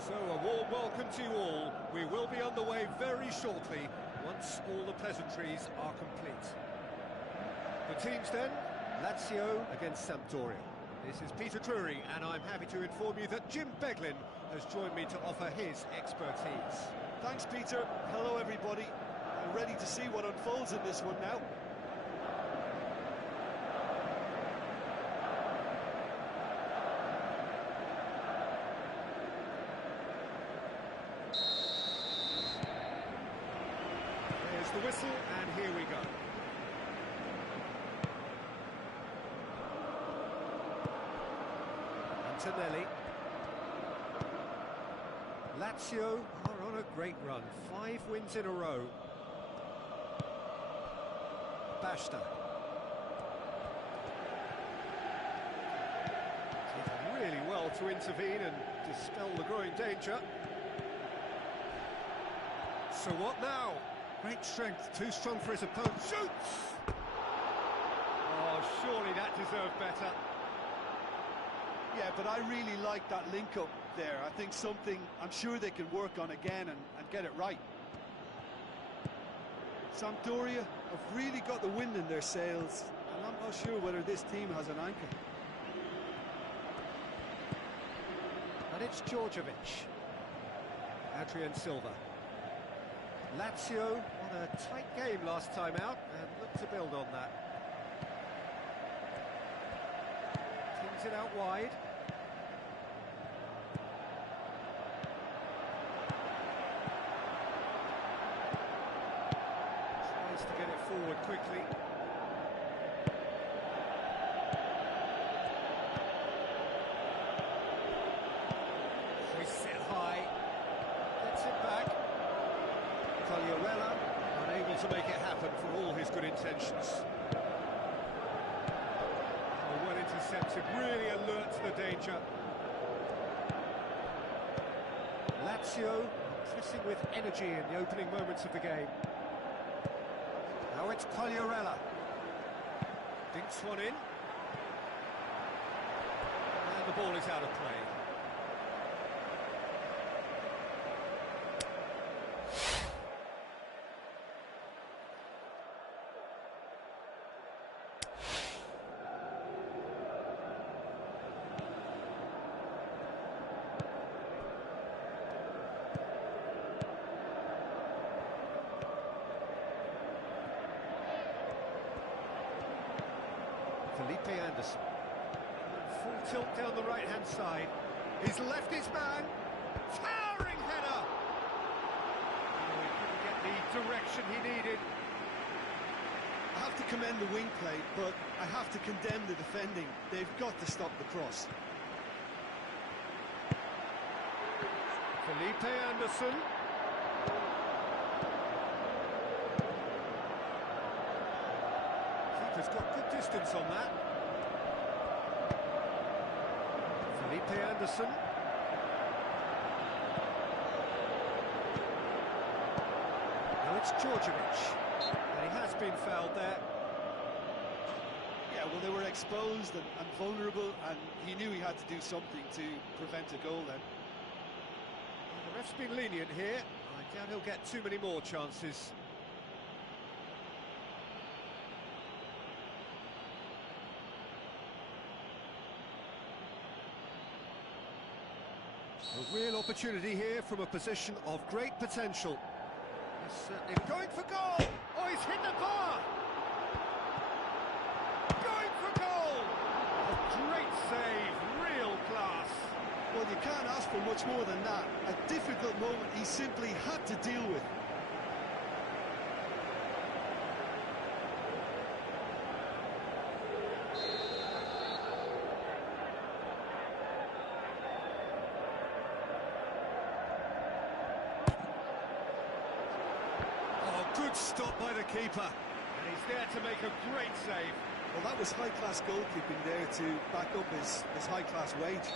So a warm welcome to you all. We will be underway very shortly, once all the pleasantries are complete. The teams then, Lazio against Sampdoria. This is Peter Drury, and I'm happy to inform you that Jim Beglin has joined me to offer his expertise. Thanks, Peter. Hello, everybody. I'm ready to see what unfolds in this one now. There's the whistle, and here we go. Antonelli. Lazio are on a great run, 5 wins in a row. Basta. Did really well to intervene and dispel the growing danger. So what now? Great strength, too strong for his opponent. Shoots! Oh, surely that deserved better. Yeah, but I really like that link-up there. I think something I'm sure they can work on again and get it right. Sampdoria have really got the wind in their sails, and I'm not sure whether this team has an anchor. And it's Djordjevic. Adrian Silva. Lazio won a tight game last time out and look to build on that. Kings it out wide. Tries to get it forward quickly. Hoists it high. Gets it back. Cagliarella, unable to make it happen for all his good intentions. Oh, well intercepted, really alert to the danger. Lazio pressing with energy in the opening moments of the game. Now it's Cagliarella. Dinks one in. And the ball is out of play. Felipe Anderson. Full tilt down the right-hand side. He's left his man. Towering header! Oh, he couldn't get the direction he needed. I have to commend the wing play, but I have to condemn the defending. They've got to stop the cross. Felipe Anderson. Keeper's got good distance on that. Felipe Anderson. Now it's Djordjevic. And he has been fouled there. Yeah, well, they were exposed and vulnerable, and he knew he had to do something to prevent a goal then. The ref's been lenient here. I doubt he'll get too many more chances. A real opportunity here from a position of great potential. He's certainly going for goal! Oh, he's hit the bar! Going for goal! A great save, real class. Well, you can't ask for much more than that. A difficult moment he simply had to deal with. Good stop by the keeper, and he's there to make a great save. Well, that was high-class goalkeeping there to back up his high-class wage.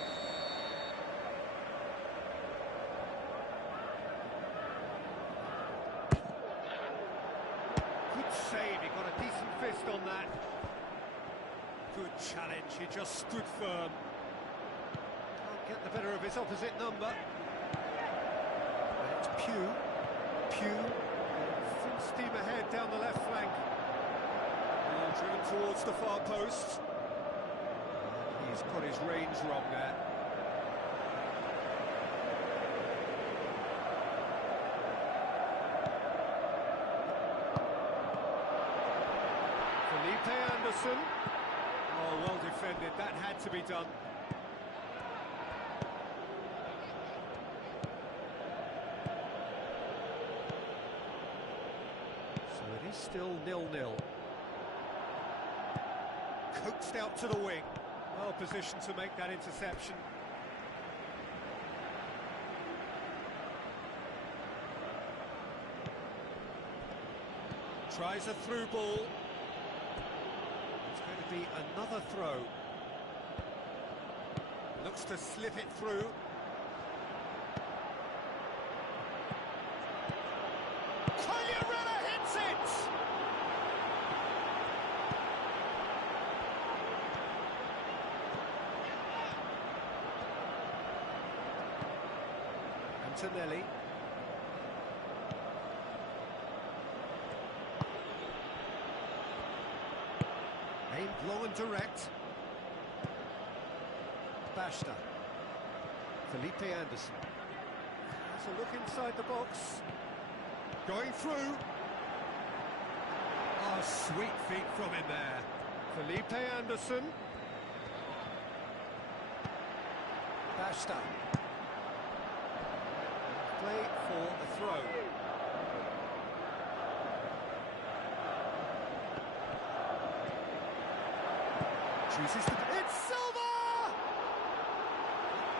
Good save, he got a decent fist on that. Good challenge, he just stood firm. Can't get the better of his opposite number. Pew, full steam ahead down the left flank. Ball driven towards the far post. He's got his range wrong there. Felipe Anderson. Oh, well defended. That had to be done. So it is still 0-0. Coaxed out to the wing. Well positioned to make that interception. Tries a through ball. It's going to be another throw. Looks to slip it through. Quagliarella hits it! Antonelli. Aimed long and direct. Bashta. Felipe Anderson. Has a look inside the box. Going through. Oh, sweet feet from him there. Felipe Anderson. Bashta. Play for the throw. Chooses to... It's Silva!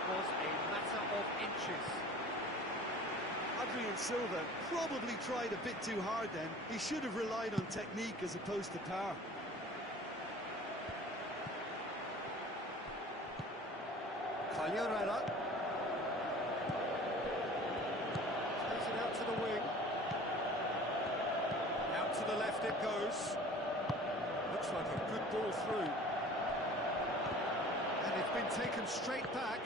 That was a matter of inches. Adrian Silva probably tried a bit too hard then. He should have relied on technique as opposed to power. Quagliarella. Plays it out to the wing. Out to the left it goes. Looks like a good ball through. And it's been taken straight back.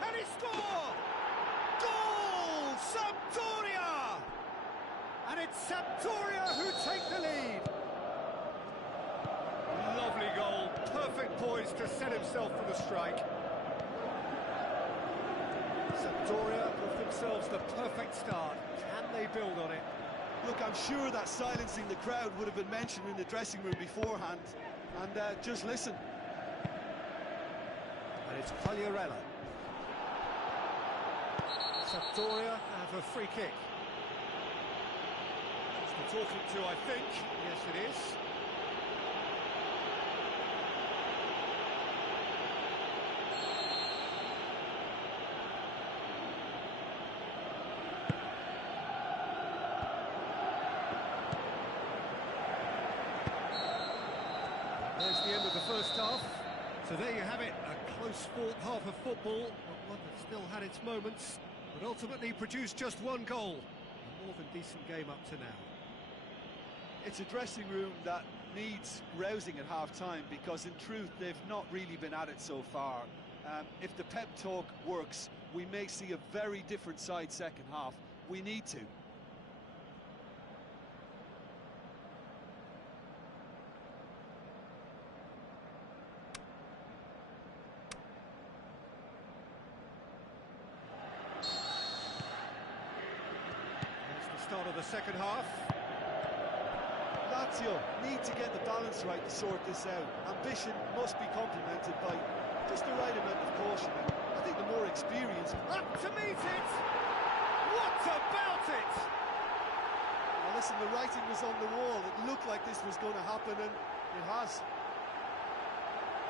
Can he score? Goal! Sampdoria! And it's Sampdoria who take the lead. Lovely goal. Perfect poise to set himself for the strike. Sampdoria give themselves the perfect start. Can they build on it? Look, I'm sure that silencing the crowd would have been mentioned in the dressing room beforehand. And just listen. And it's Quagliarella. Sampdoria have a free kick. That's the talking to, I think. Yes, it is. There's the end of the first half. So there you have it, a close-fought half of football, but one that still had its moments, but ultimately produced just one goal. A more than decent game up to now. It's a dressing room that needs rousing at half-time because in truth they've not really been at it so far. If the pep talk works, we may see a very different side second half. We need to. Start of the second half. Lazio need to get the balance right to sort this out. Ambition must be complemented by just the right amount of caution. I think the more experience... Up to meet it! What about it? Now listen, the writing was on the wall. It looked like this was going to happen, and it has.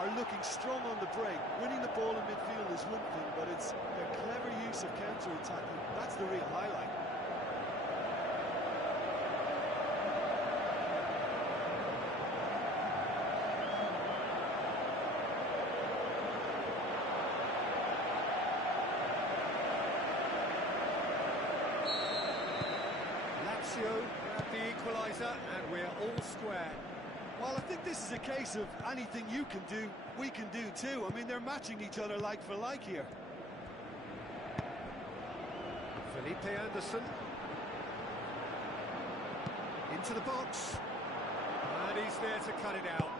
Are looking strong on the break. Winning the ball in midfield is one thing, but it's their clever use of counter-attacking. That's the real highlight. Grab the equaliser, and we're all square. Well, I think this is a case of anything you can do, we can do too. I mean, they're matching each other like for like here. Felipe Felipe Anderson. Into the box. And he's there to cut it out.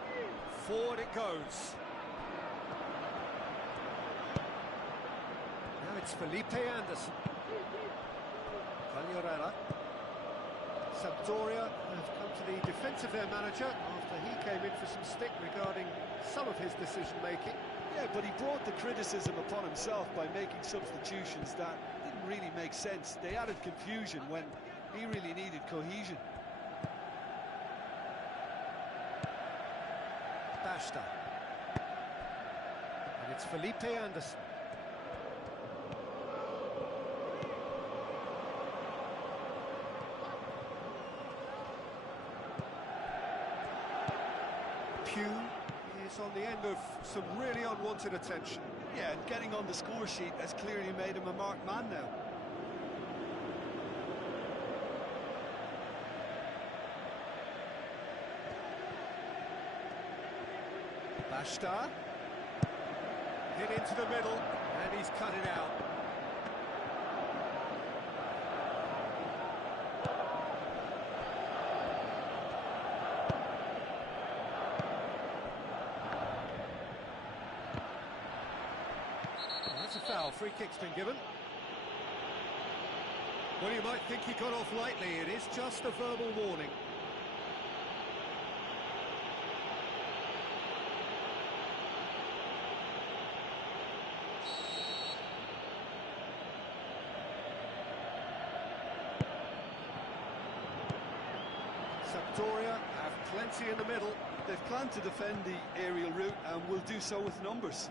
Forward it goes. Now it's Felipe Anderson. Cagliarella. Sampdoria have come to the defence of their manager after he came in for some stick regarding some of his decision-making. Yeah, but he brought the criticism upon himself by making substitutions that didn't really make sense. They added confusion when he really needed cohesion. Basta. And it's Felipe Anderson. Pugh is on the end of some really unwanted attention. Yeah, and getting on the score sheet has clearly made him a marked man now. Basta. Hit into the middle, and he's cut it out. That's a foul. Free kick's been given. Well, you might think he got off lightly. It is just a verbal warning. Sampdoria have plenty in the middle. They've planned to defend the aerial route and will do so with numbers.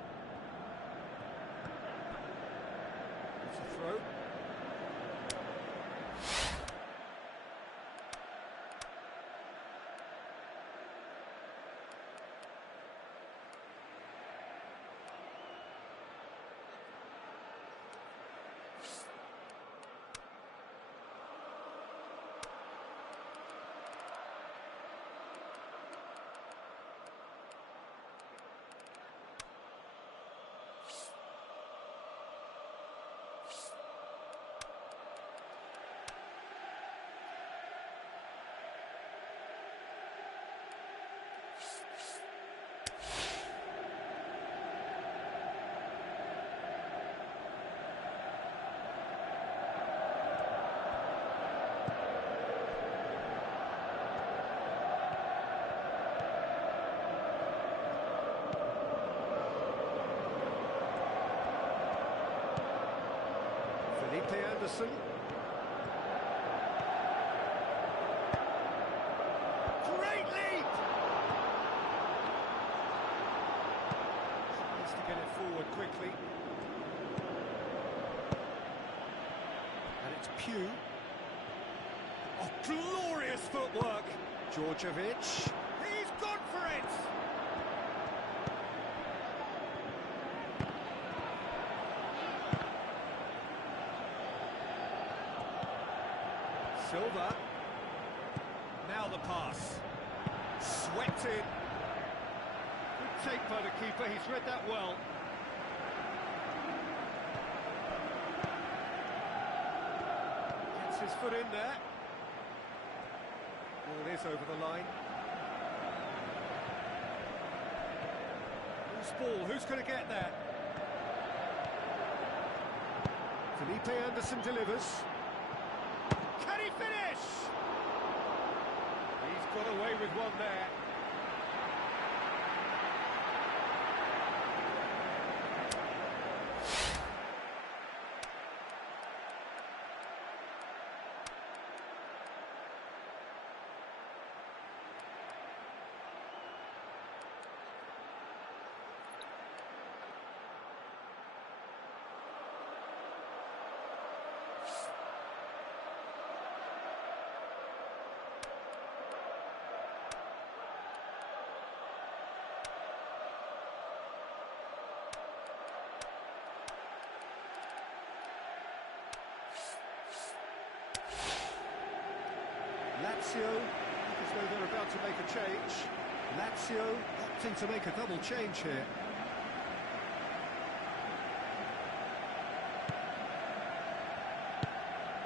It's a throw. Felipe Anderson. Great leap! Needs to get it forward quickly. And it's Pugh. Oh, glorious footwork! Djordjevic. He's gone for it! Silva. Now the pass. Swept in. Good take by the keeper, he's read that well. Gets his foot in there. Ball is over the line. Who's ball? Who's going to get there? Felipe Anderson delivers. Can he finish? He's got away with one there. Lazio, as though they're about to make a change. Lazio opting to make a double change here.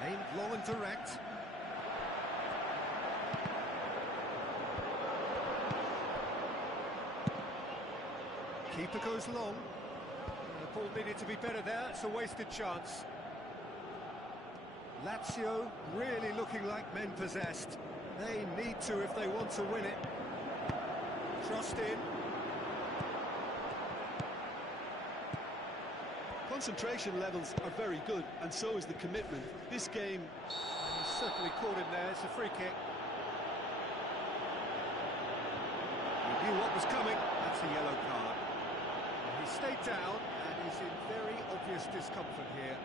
Aimed long and direct. Keeper goes long. The ball needed to be better there. It's a wasted chance. Lazio really looking like men possessed. They need to if they want to win it. Crossed in. Concentration levels are very good, and so is the commitment. This game... He's certainly caught him there. It's a free kick. He knew what was coming. That's a yellow card. He stayed down and is in very obvious discomfort here.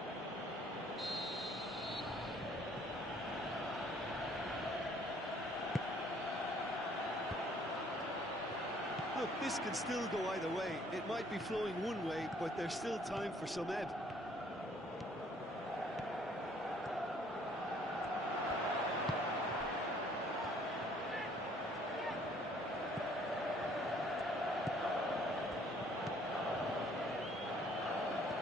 Look, this can still go either way. It might be flowing one way, but there's still time for some ebb.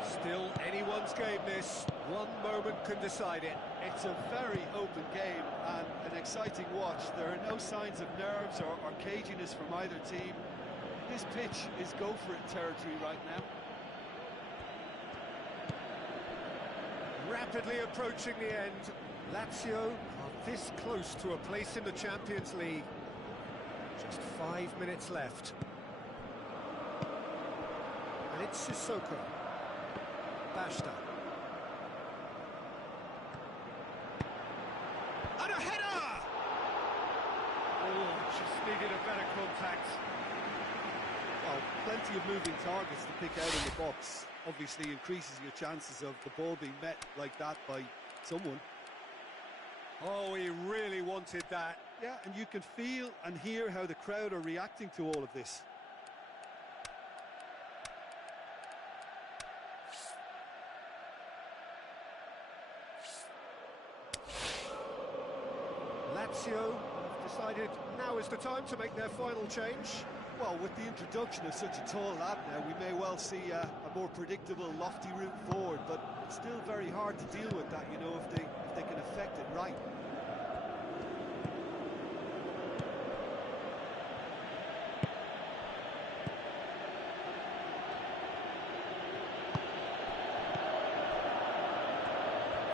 Still anyone's game this. One moment can decide it. It's a very open game and an exciting watch. There are no signs of nerves or caginess from either team. This pitch is go-for-it territory right now. Rapidly approaching the end. Lazio are this close to a place in the Champions League. Just 5 minutes left. And it's Sissoko. Bashta. And a header! Oh, just needed a better contact. Well, plenty of moving targets to pick out in the box. Obviously increases your chances of the ball being met like that by someone. Oh, he really wanted that. Yeah, and you can feel and hear how the crowd are reacting to all of this. Lazio decided now is the time to make their final change. Well, with the introduction of such a tall lad now, we may well see a more predictable, lofty route forward, but it's still very hard to deal with that, you know, if they can affect it right.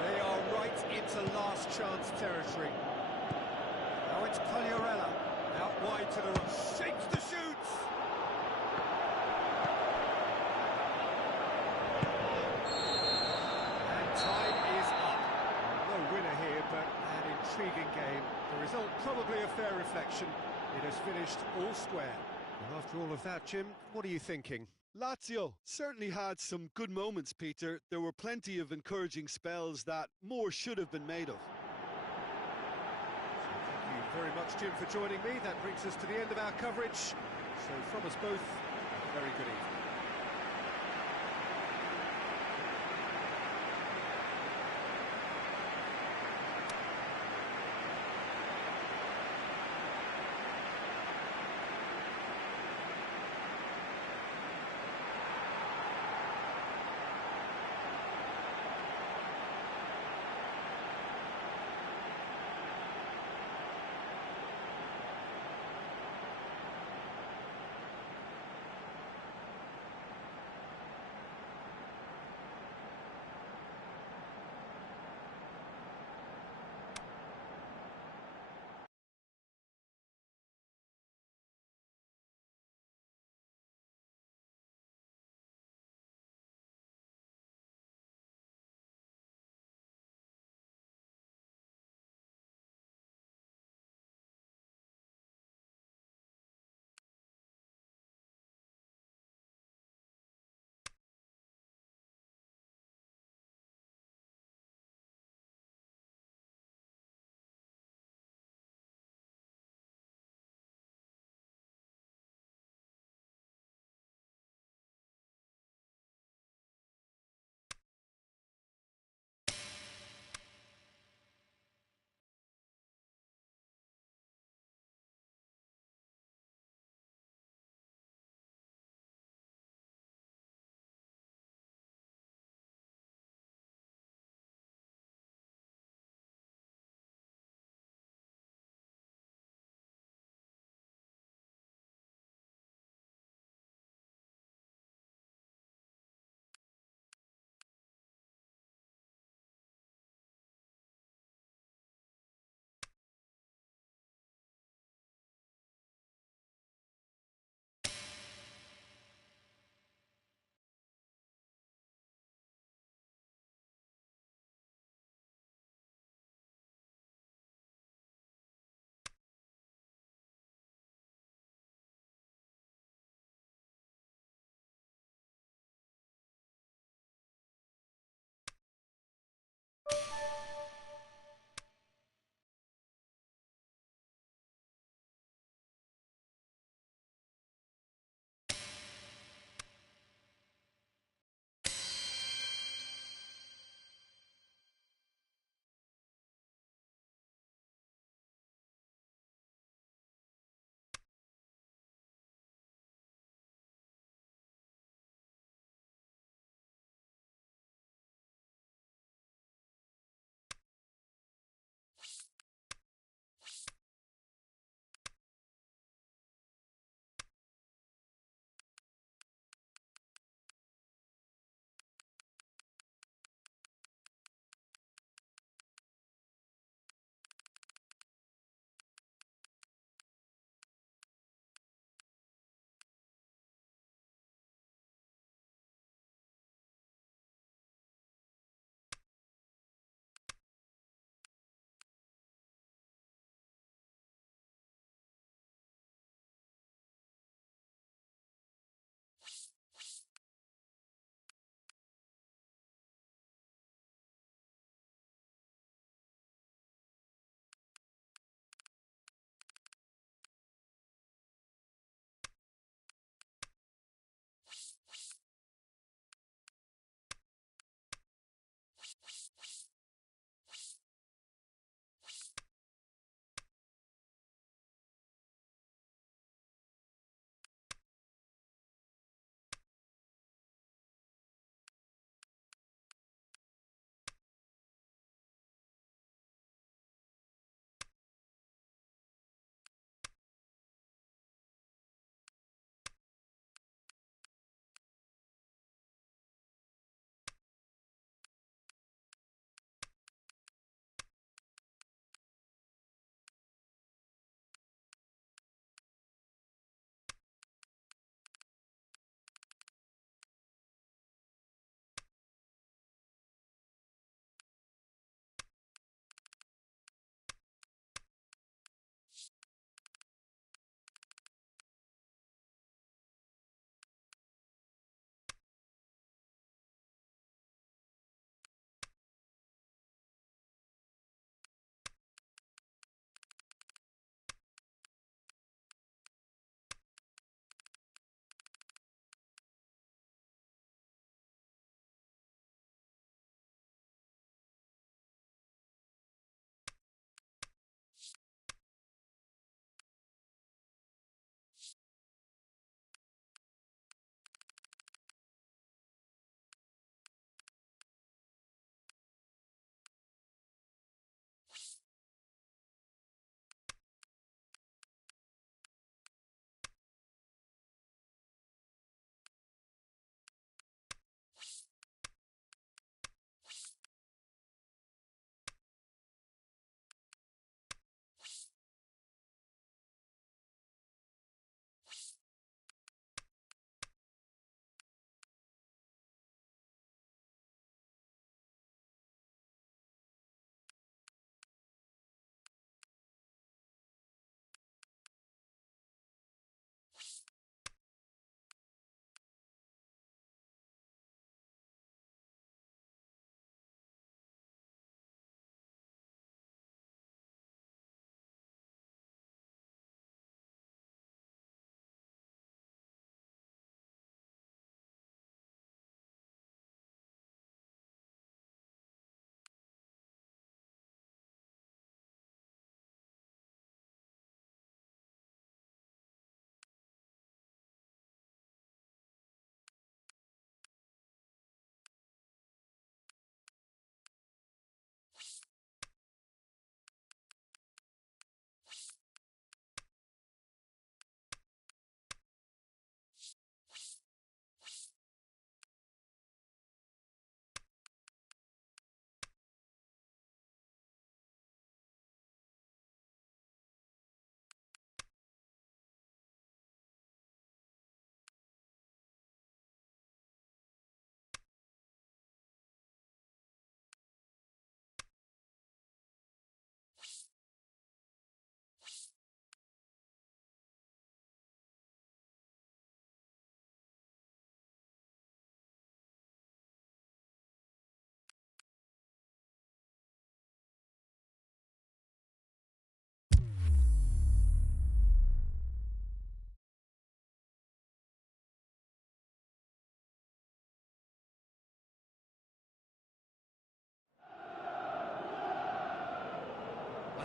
They are right into last chance territory. Now it's Pagliarella. Out wide to the right. Shakes the shoots! And time is up. No winner here, but an intriguing game. The result probably a fair reflection. It has finished all square. And after all of that, Jim, what are you thinking? Lazio certainly had some good moments, Peter. There were plenty of encouraging spells that more should have been made of. Thank you very much, Jim, for joining me. That brings us to the end of our coverage. So from us both, a very good evening.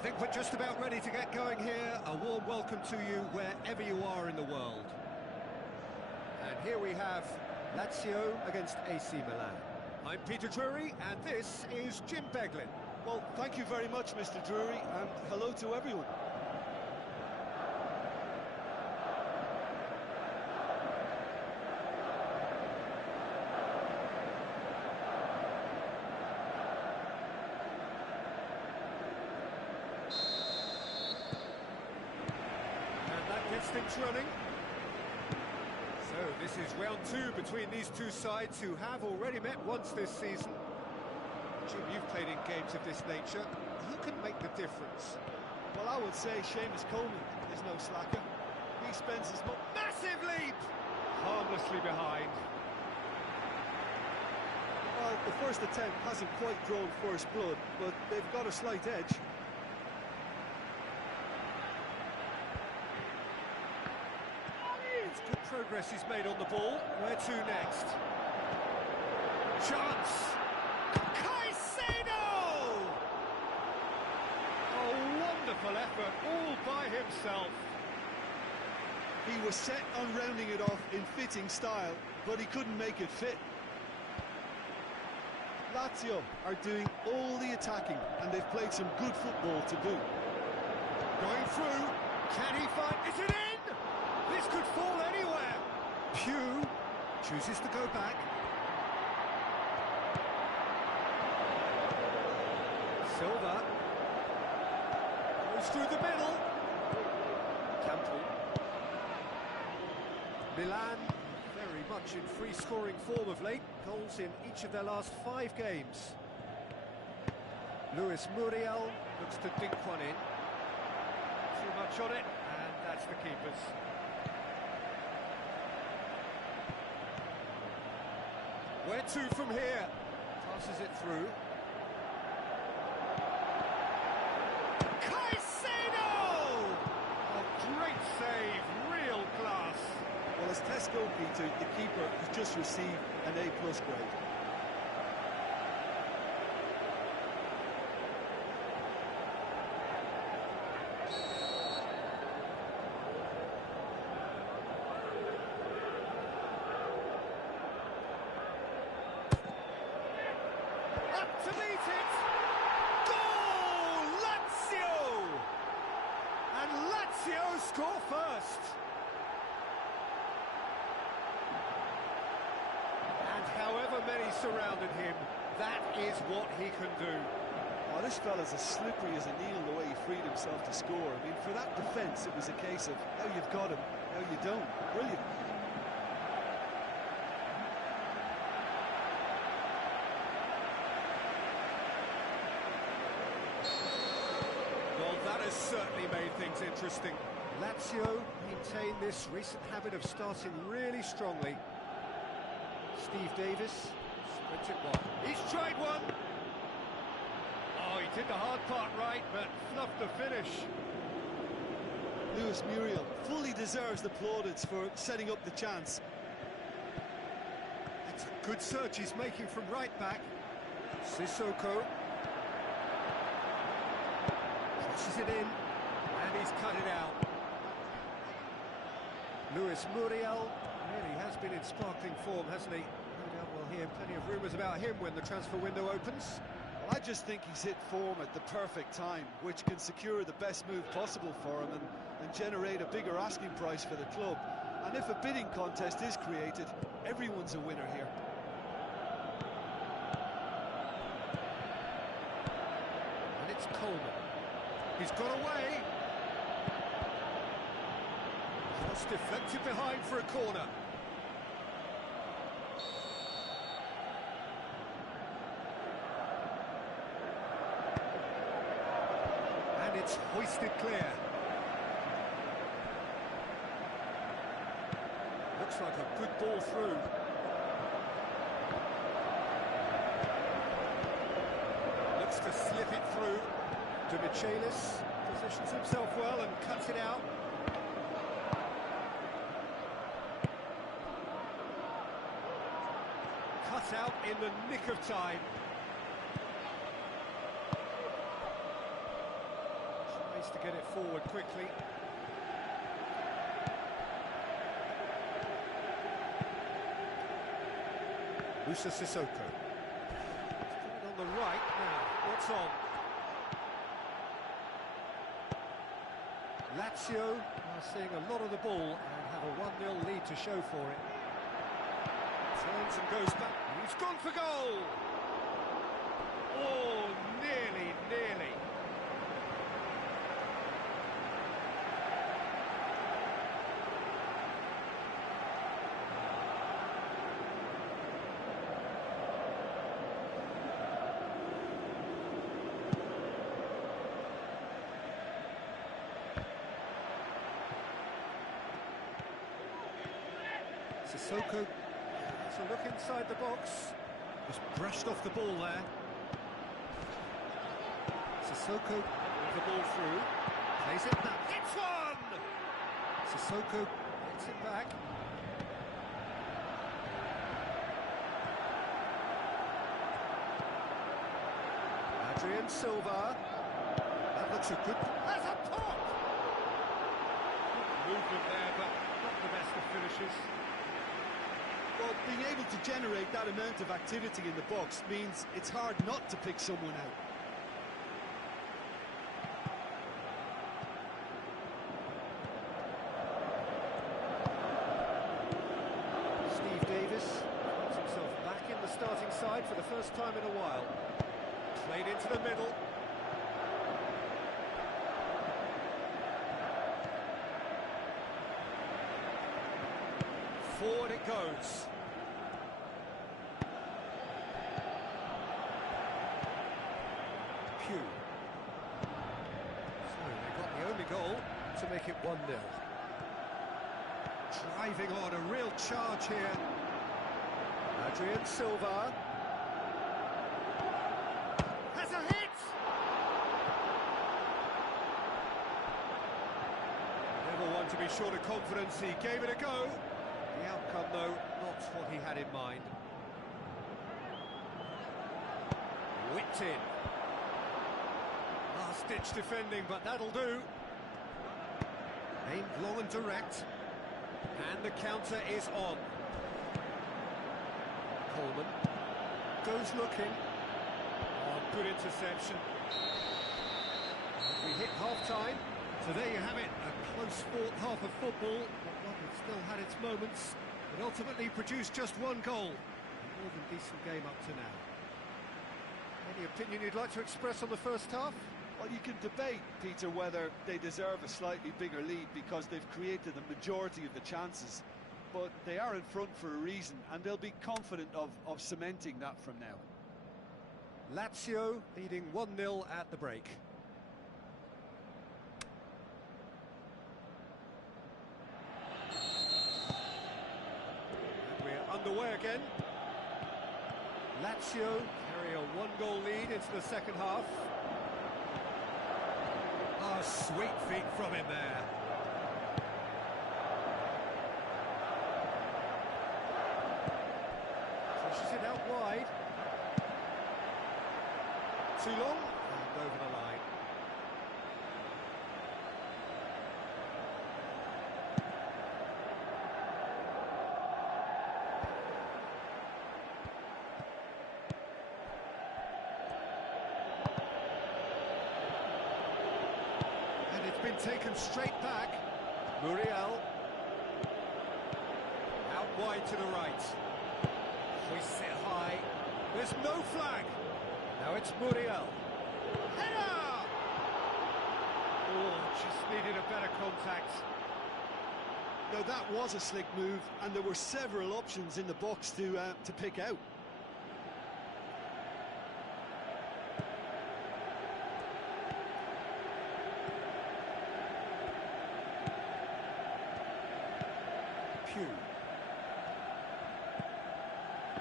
think we're just about ready to get going here. A warm welcome to you wherever you are in the world. And here we have Lazio against AC Milan. I'm Peter Drury, and this is Jim Beglin. Well, thank you very much, Mr. Drury, and hello to everyone. Things running. So this is round two between these two sides who have already met once this season. Jim, you've played in games of this nature. Who can make the difference? Well, I would say Seamus Coleman is no slacker. He spends his massive leap! Harmlessly behind. Well, the first attempt hasn't quite drawn first blood, but they've got a slight edge. Good progress he's made on the ball. Where to next? Chance! Caicedo! A wonderful effort, all by himself. He was set on rounding it off in fitting style, but he couldn't make it fit. Lazio are doing all the attacking, and they've played some good football to boot. Going through, can he find... Is it in? This could fall anywhere. Pugh chooses to go back. Silva goes through the middle. Campbell. Milan very much in free-scoring form of late. Goals in each of their last 5 games. Luis Muriel looks to dink one in. Too much on it, and that's the keeper's. Where to from here? Passes it through. Caicedo! A great save, real class. Well, as test goalkeeper, the keeper has just received an A+ grade. To meet it! Goal! Lazio! And Lazio score first! And however many surrounded him, that is what he can do. Oh, this fella's as slippery as a needle the way he freed himself to score. I mean, for that defence, it was a case of how you've got him, how you don't. Brilliant. That has certainly made things interesting. Lazio maintain this recent habit of starting really strongly. Steve Davis spreads it wide. He's tried one! Oh, he did the hard part right, but fluffed the finish. Luis Muriel fully deserves the plaudits for setting up the chance. It's a good search he's making from right back. Sissoko. Crosses it in, and he's cut it out. Luis Muriel really has been in sparkling form, hasn't he? No doubt we'll hear plenty of rumours about him when the transfer window opens. Well, I just think he's hit form at the perfect time, which can secure the best move possible for him and generate a bigger asking price for the club. And if a bidding contest is created, everyone's a winner here. And it's Coleman. He's got away. Cross deflected behind for a corner. And it's hoisted clear. Looks like a good ball through. Looks to slip it through. De Michelis positions himself well and cuts it out. Cut out in the nick of time. Needs to get it forward quickly. Musa Sissoko. On the right now, what's on? Lazio are seeing a lot of the ball and have a 1-0 lead to show for it. Turns and goes back. He's gone for goal! Oh, nearly. Sissoko has a look inside the box. Just brushed off the ball there. Sissoko with the ball through. Plays it back. It's one! Sissoko gets it back. Adrian Silva. That looks a good... That's a top! Movement there, but not the best of finishes. Well, being able to generate that amount of activity in the box means it's hard not to pick someone out. Steve Davis finds himself back in the starting side for the first time in a while. Played into the middle. Forward it goes. Pew. So they got the only goal to make it 1-0. Driving on, a real charge here. Adrian Silva. Has a hit! Never one to be short of confidence, he gave it a go. The outcome, though, not what he had in mind. Whipped in. Last-ditch defending, but that'll do. Aimed long and direct. And the counter is on. Coleman goes looking. Oh, good interception. We hit half-time. So there you have it, a close-fought half of football, but one that still had its moments, but ultimately produced just one goal. A more than decent game up to now. Any opinion you'd like to express on the first half? Well, you can debate, Peter, whether they deserve a slightly bigger lead because they've created the majority of the chances. But they are in front for a reason, and they'll be confident of cementing that from now. Lazio leading 1-0 at the break. And we're underway again. Lazio carry a 1-goal lead into the second half. Oh, sweet feet from him there. Pushes it out wide. Too long, and over the line. And it's been taken straight back. Muriel. Out wide to the right. Hoists it high. There's no flag. Now it's Muriel. Header! Oh, just needed a better contact. Now that was a slick move, and there were several options in the box to pick out. Pew.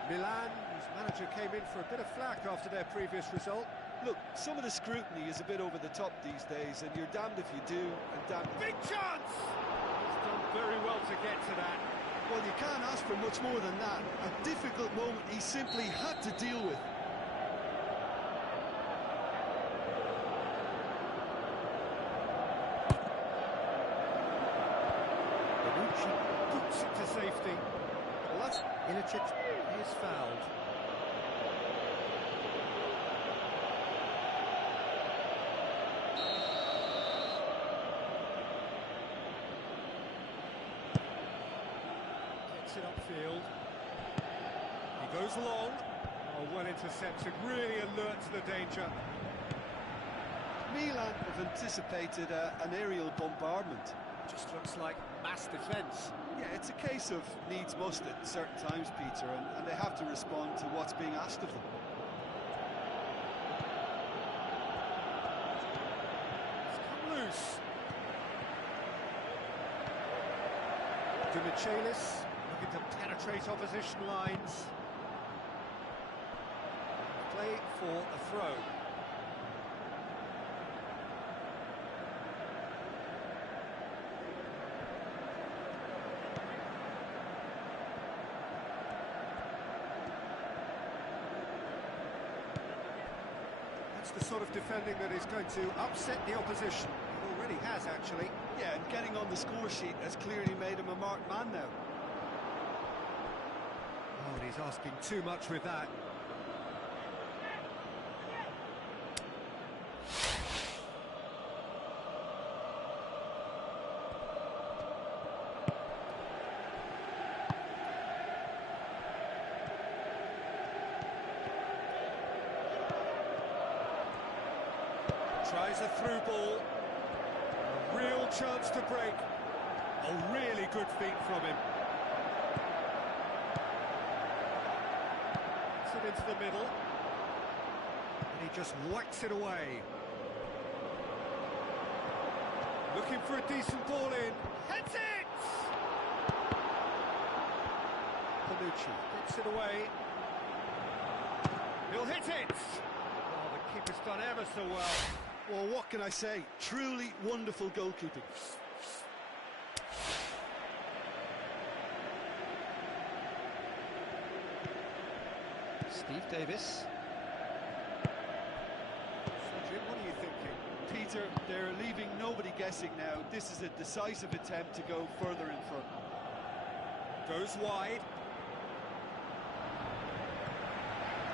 Milan, whose manager came in for a bit of flack after their previous result. Look, some of the scrutiny is a bit over the top these days, and you're damned if you do, and damned if... Big chance! He's done very well to get to that. Well, you can't ask for much more than that. A difficult moment he simply had to deal with. it to safety. Well, that's... Ilicic is fouled. Gets it upfield. He goes long. Oh, well intercepted, really alert to the danger. Milan have anticipated an aerial bombardment. Just looks like mass defence. Yeah, it's a case of needs must at certain times, Peter, and they have to respond to what's being asked of them. It's come loose. Dimichelis looking to penetrate opposition lines. Play for a throw. That's the sort of defending that is going to upset the opposition. It already has, actually. Yeah, and getting on the score sheet has clearly made him a marked man now. Oh, and he's asking too much with that. Tries a through ball. A real chance to break. A really good feat from him. Gets it into the middle. And he just whacks it away. Looking for a decent ball in. Heads it! Panucci gets it away. He'll hit it! Oh, the keeper's done ever so well. Well, what can I say? Truly wonderful goalkeeping. Steve Davis. So, Jim, what are you thinking? Peter, they're leaving nobody guessing now. This is a decisive attempt to go further in front. Goes wide.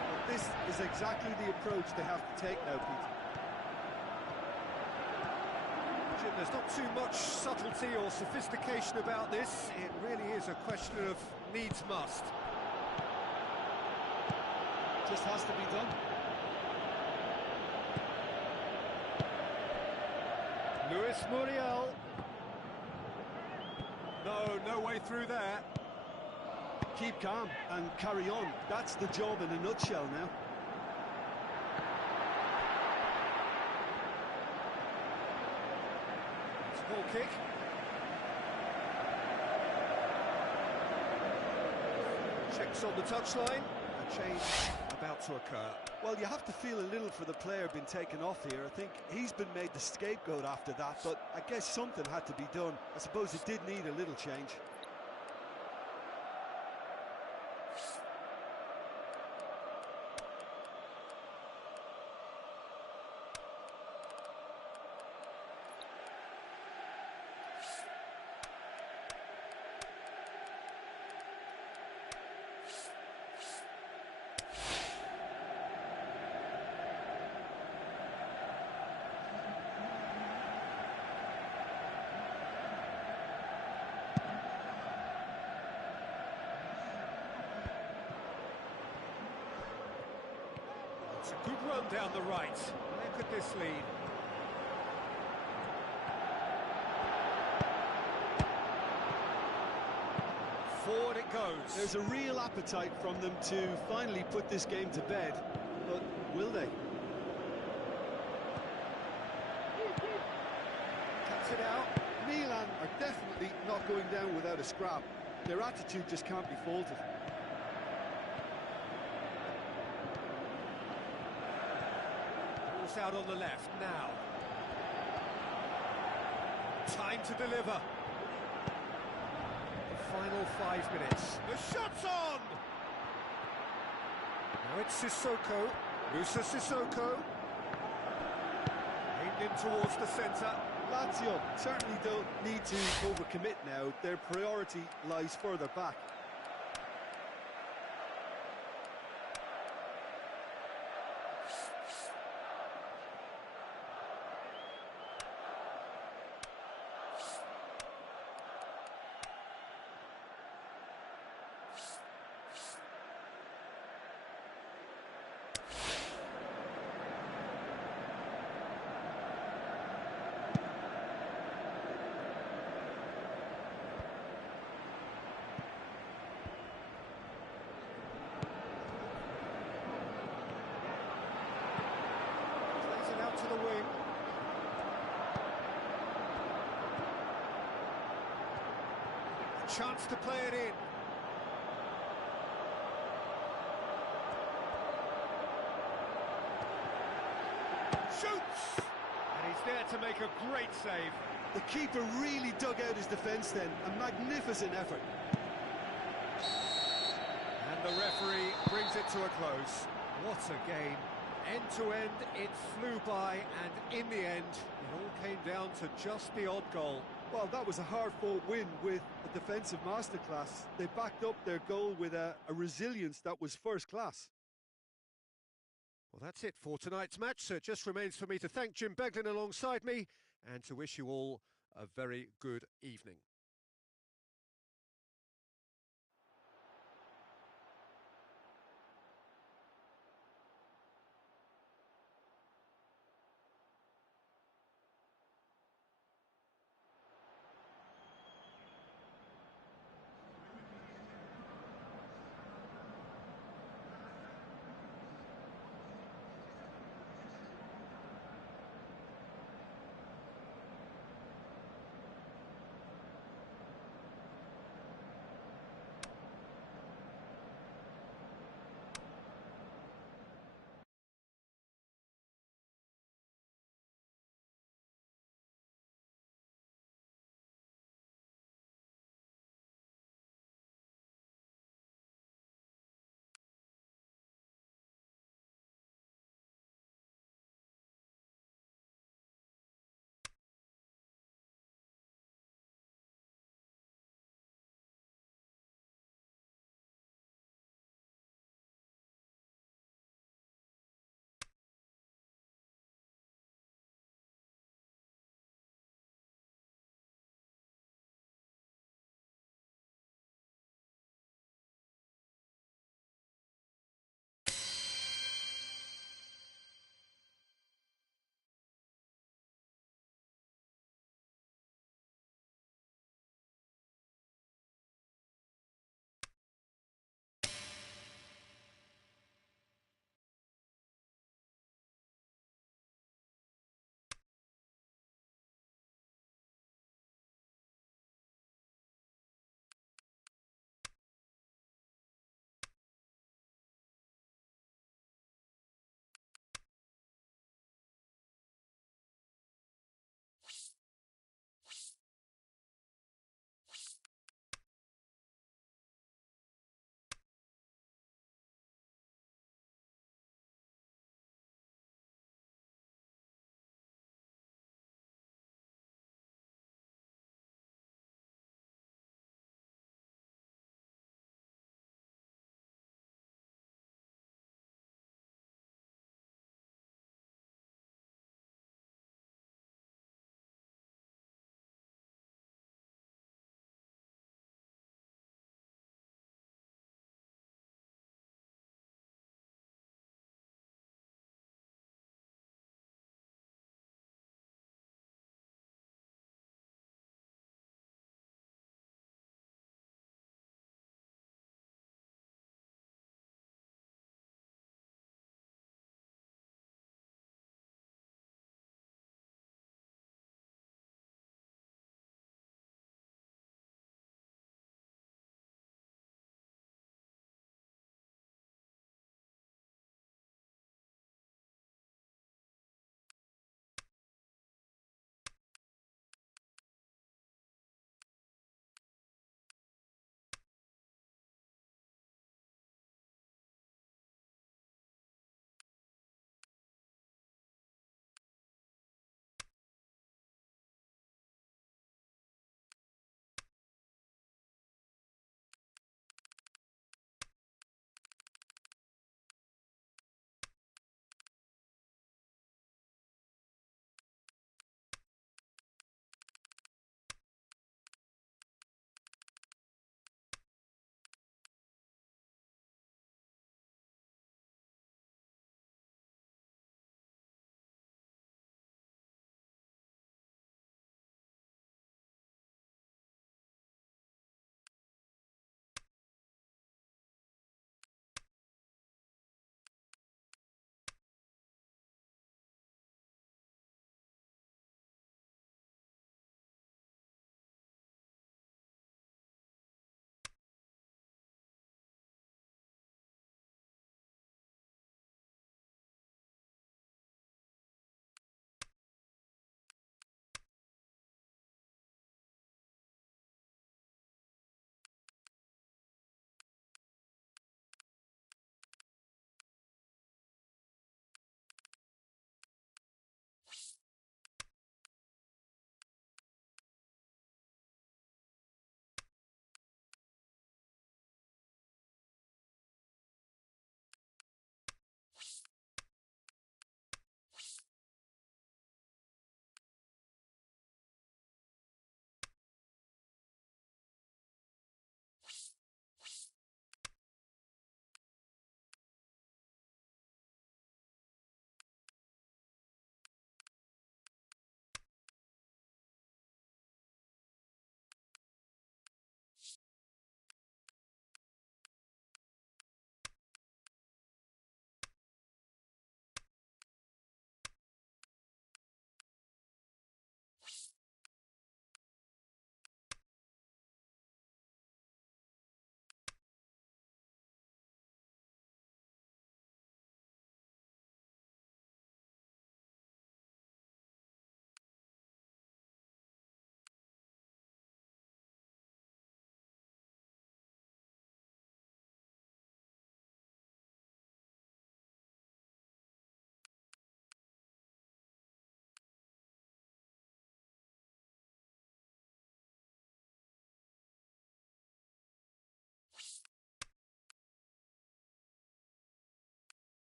Well, this is exactly the approach they have to take now, Peter. Jim, there's not too much subtlety or sophistication about this. It really is a question of needs must. Just has to be done. Luis Muriel. No way through there. Keep calm and carry on. That's the job in a nutshell now. Ball kick. Checks on the touchline. A change about to occur. Well, you have to feel a little for the player being taken off here. I think he's been made the scapegoat after that, but I guess something had to be done. I suppose it did need a little change. It's a good run down the right. Where could this lead? Forward it goes. There's a real appetite from them to finally put this game to bed, but will they? Cuts it out. Milan are definitely not going down without a scrap. Their attitude just can't be faulted. Out on the left now. Time to deliver. The final 5 minutes. The shot's on! Now it's Sissoko. Musa Sissoko. Aimed in towards the centre. Lazio certainly don't need to overcommit now. Their priority lies further back. Plays it out to the wing. Chance to play it in. Shoots! And he's there to make a great save. The keeper really dug out his defence then. A magnificent effort. And the referee brings it to a close. What a game. End to end, it flew by, and in the end, it all came down to just the odd goal. Well, that was a hard-fought win with a defensive masterclass. They backed up their goal with a resilience that was first class. Well, that's it for tonight's match, so it just remains for me to thank Jim Beglin alongside me and to wish you all a very good evening.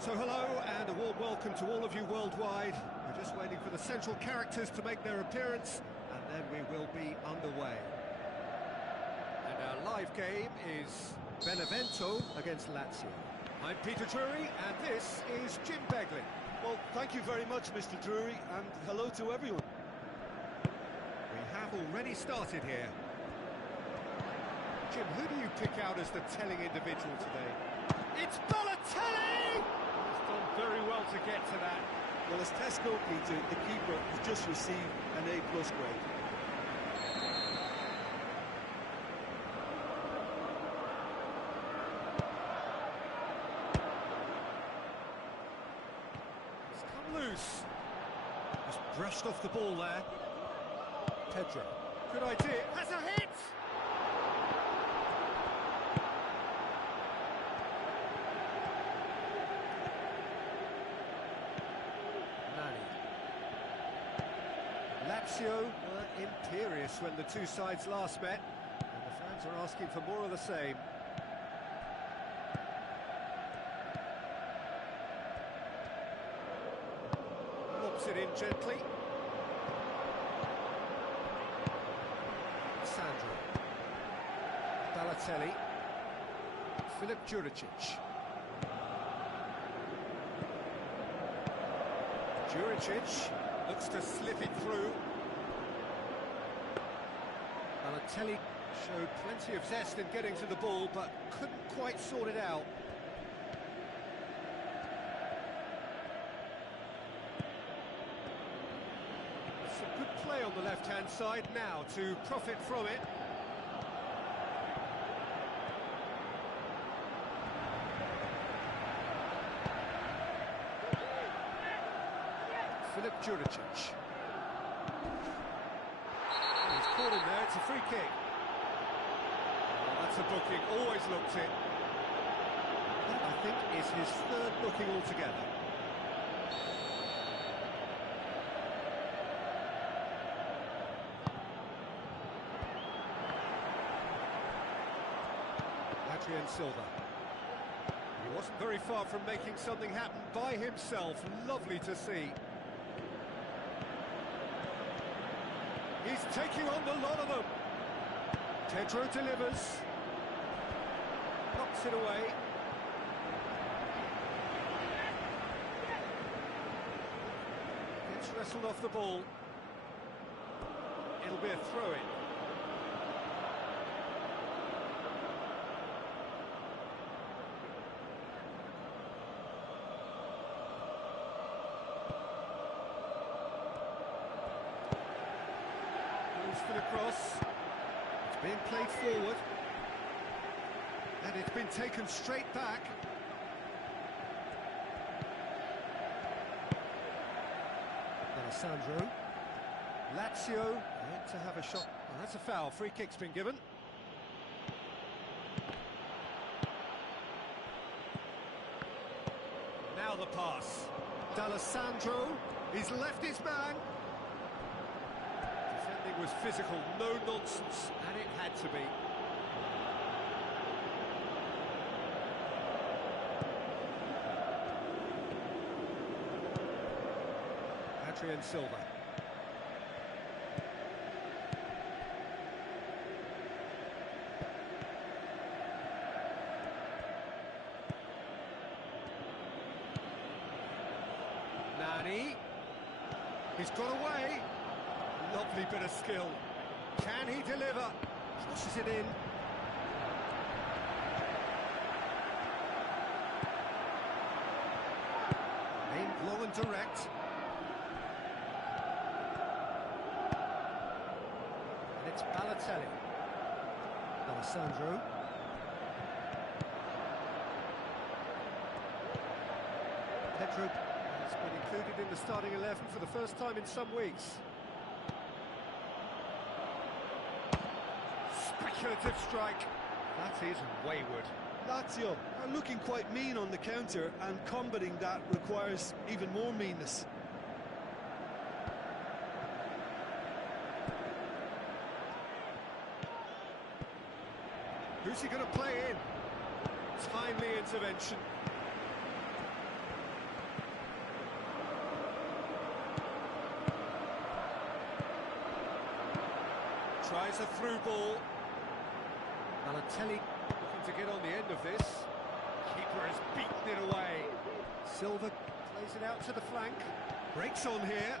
So hello and a warm welcome to all of you worldwide. We're just waiting for the central characters to make their appearance and then we will be underway. And our live game is Benevento against Lazio. I'm Peter Drury and this is Jim Beglin. Well, thank you very much, Mr. Drury, and hello to everyone. We have already started here. Jim, who do you pick out as the telling individual today? It's Balotelli! He's done very well to get to that. Well, as Test goalkeeper, the keeper has just received an A+ grade. It's come loose. Just brushed off the ball there. Pedro. Good idea. Has a hit! Lazio were imperious when the two sides last met, and the fans are asking for more of the same. Lobs it in gently. Sandro. Balotelli. Filip Juricic. Juricic looks to slip it through. Balotelli showed plenty of zest in getting to the ball, but couldn't quite sort it out. Some good play on the left-hand side now to profit from it. Filip Juricic. He's caught him there, it's a free kick. Oh, that's a booking, always looked it. That, I think, is his third booking altogether. Adrian Silva. He wasn't very far from making something happen by himself. Lovely to see. He's taking on the lot of them. Pedro delivers. Knocks it away. Gets wrestled off the ball. It'll be a throw-in. For the cross, it's being played forward, and it's been taken straight back. Alessandro. Lazio yet to have a shot. Well, that's a foul. Free kick's been given. Now the pass. D'Alessandro, he's left his man. Defending was physical, no nonsense, and it had to be. Adrian Silva. Nani. He's got away. Lovely bit of skill. Can he deliver? Crosses it in. Aimed low and direct. And it's Balotelli. Alessandro. Pedro has been included in the starting 11 for the first time in some weeks. Speculative strike. That is wayward. Lazio are looking quite mean on the counter, and combating that requires even more meanness. Who's he going to play in? Timely intervention. Tries a through ball. Balotelli looking to get on the end of this. Keeper has beaten it away. Silva plays it out to the flank. Breaks on here.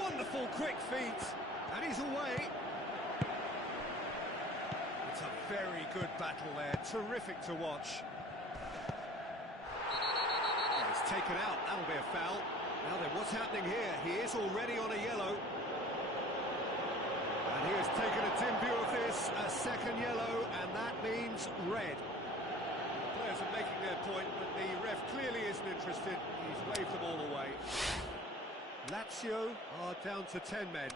Wonderful quick feet. And he's away. It's a very good battle there. Terrific to watch. He's taken out. That'll be a foul. Now then, what's happening here? He is already on a yellow. And he has taken a dim view of this, a second yellow, and that means red. The players are making their point, but the ref clearly isn't interested. He's waved them all away. Lazio are down to 10 men.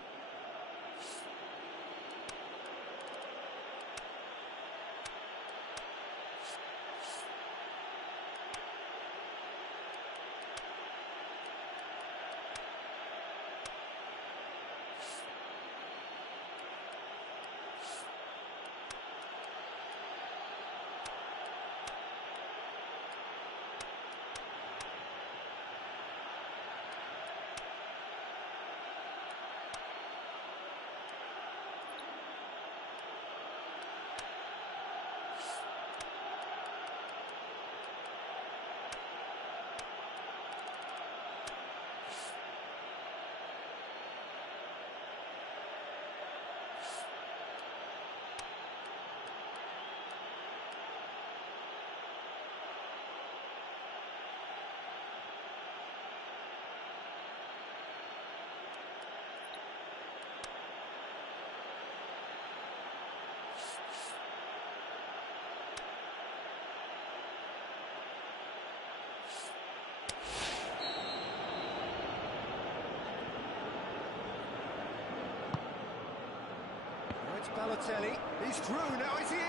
Balotelli, he's through, now is he in?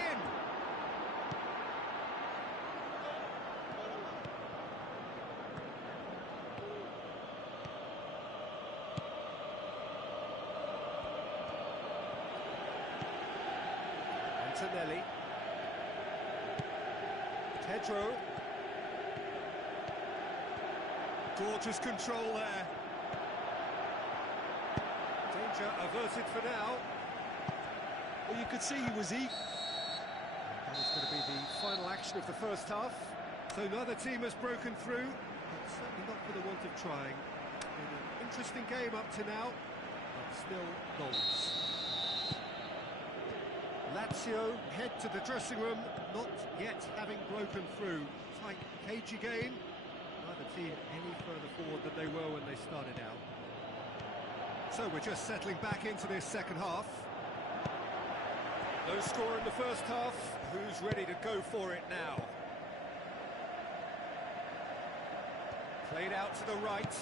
Antonelli. Pedro. Gorgeous control there. Danger averted for now. Well, you could see he was eager. That is going to be the final action of the first half. So neither team has broken through, but certainly not for the want of trying. Been an interesting game up to now, but still goals. Lazio head to the dressing room, not yet having broken through. Tight, cagey game. Neither team any further forward than they were when they started out. So we're just settling back into this second half. No score in the first half. Who's ready to go for it now? Played out to the right.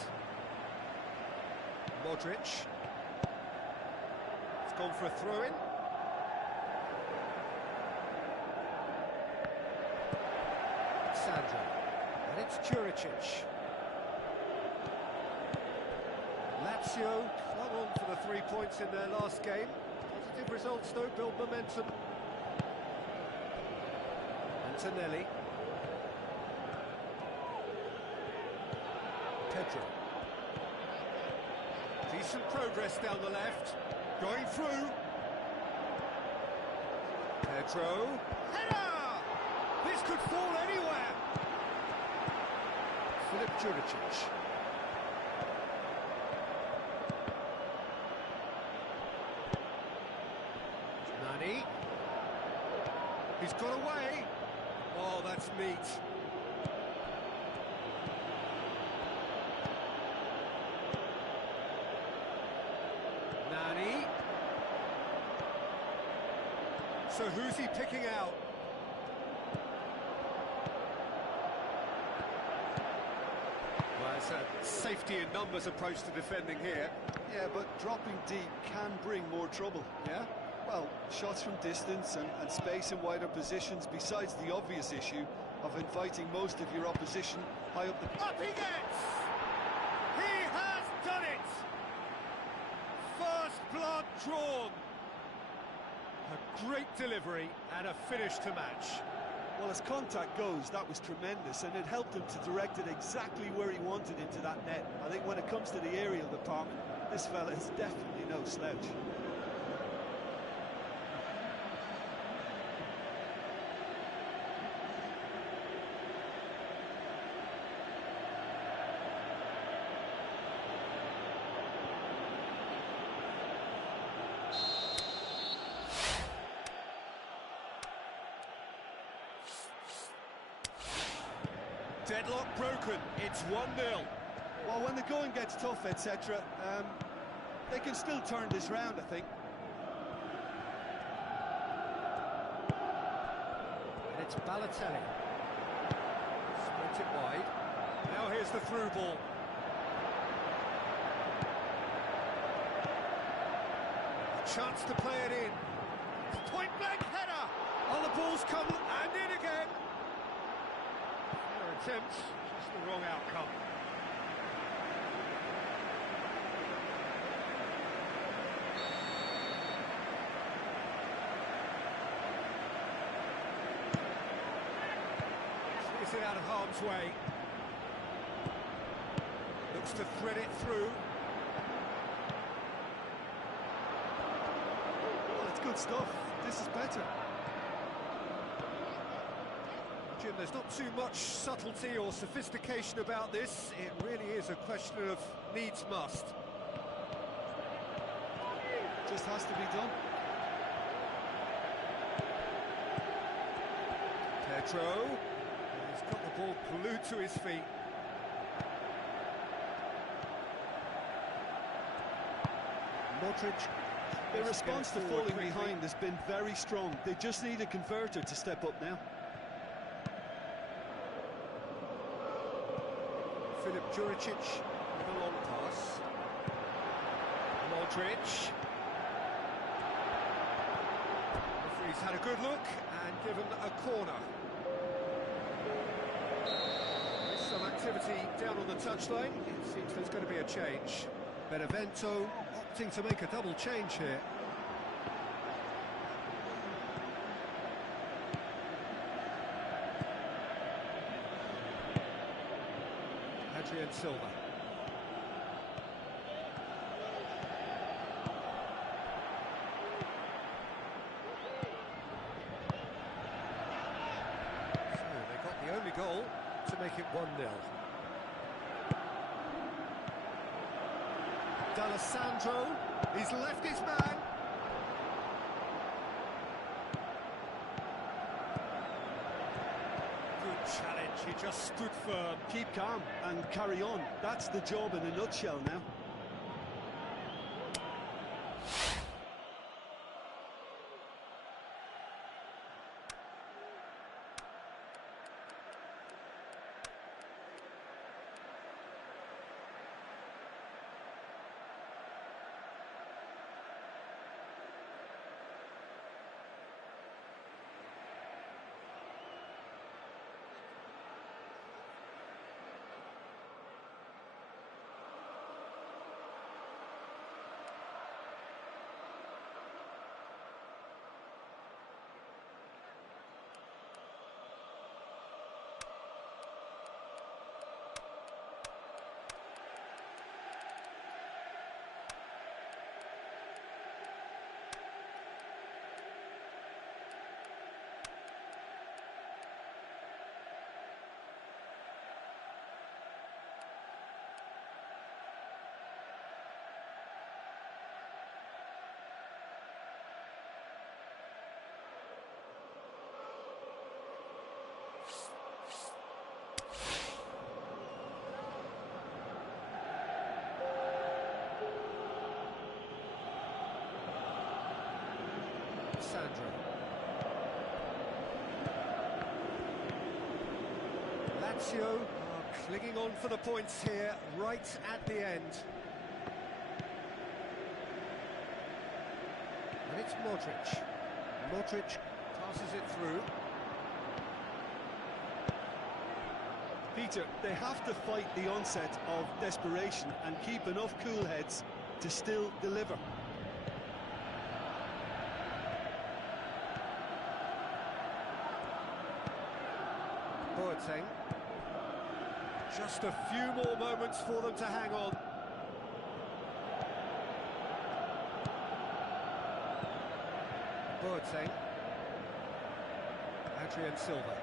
Modric. It's gone for a throw-in. Sandro. And it's Juricic. Lazio clung on for the 3 points in their last game. Positive results though, build momentum. Antonelli. Pedro. Decent progress down the left. Going through. Pedro. Header! This could fall anywhere. Filip Juricic. Nani. He's got away. Oh, that's neat. Nani. So who's he picking out? Well, it's a safety in numbers approach to defending here. Yeah, but dropping deep can bring more trouble. Yeah? Well, shots from distance and space in wider positions, besides the obvious issue of inviting most of your opposition high up the... Up he gets! He has done it! First blood drawn. A great delivery and a finish to match. Well, as contact goes, that was tremendous, and it helped him to direct it exactly where he wanted into that net. I think when it comes to the aerial department, this fella is definitely no slouch. Deadlock broken, it's 1-0. Well, when the going gets tough, etc., they can still turn this round, I think. And it's Balotelli. Sprint it wide. Now here's the through ball. A chance to play it in. It's a point-blank header. Oh, the ball's come and in again. Fair attempt, just the wrong outcome. Is it out of harm's way? Looks to thread it through. Well, it's good stuff. This is better. Jim, there's not too much subtlety or sophistication about this. It really is a question of needs must. Just has to be done. Pedro. He's got the ball glued to his feet. Modric. Their response to falling behind has been very strong. They just need a converter to step up now. Filip Juricic with a long pass. Modric. Referee's had a good look and given a corner. There's some activity down on the touchline. It seems there's going to be a change. Benevento opting to make a double change here. Adrian Silva. So they got the only goal to make it 1-0. D'Alessandro, he's left his man. Good challenge, he just stood firm. Keep calm and carry on. That's the job in a nutshell now. Sandro. Lazio are clinging on for the points here, right at the end. And it's Modric. Modric passes it through. Peter, they have to fight the onset of desperation and keep enough cool heads to still deliver. Boateng. Just a few more moments for them to hang on. Boateng. Adrian Silva.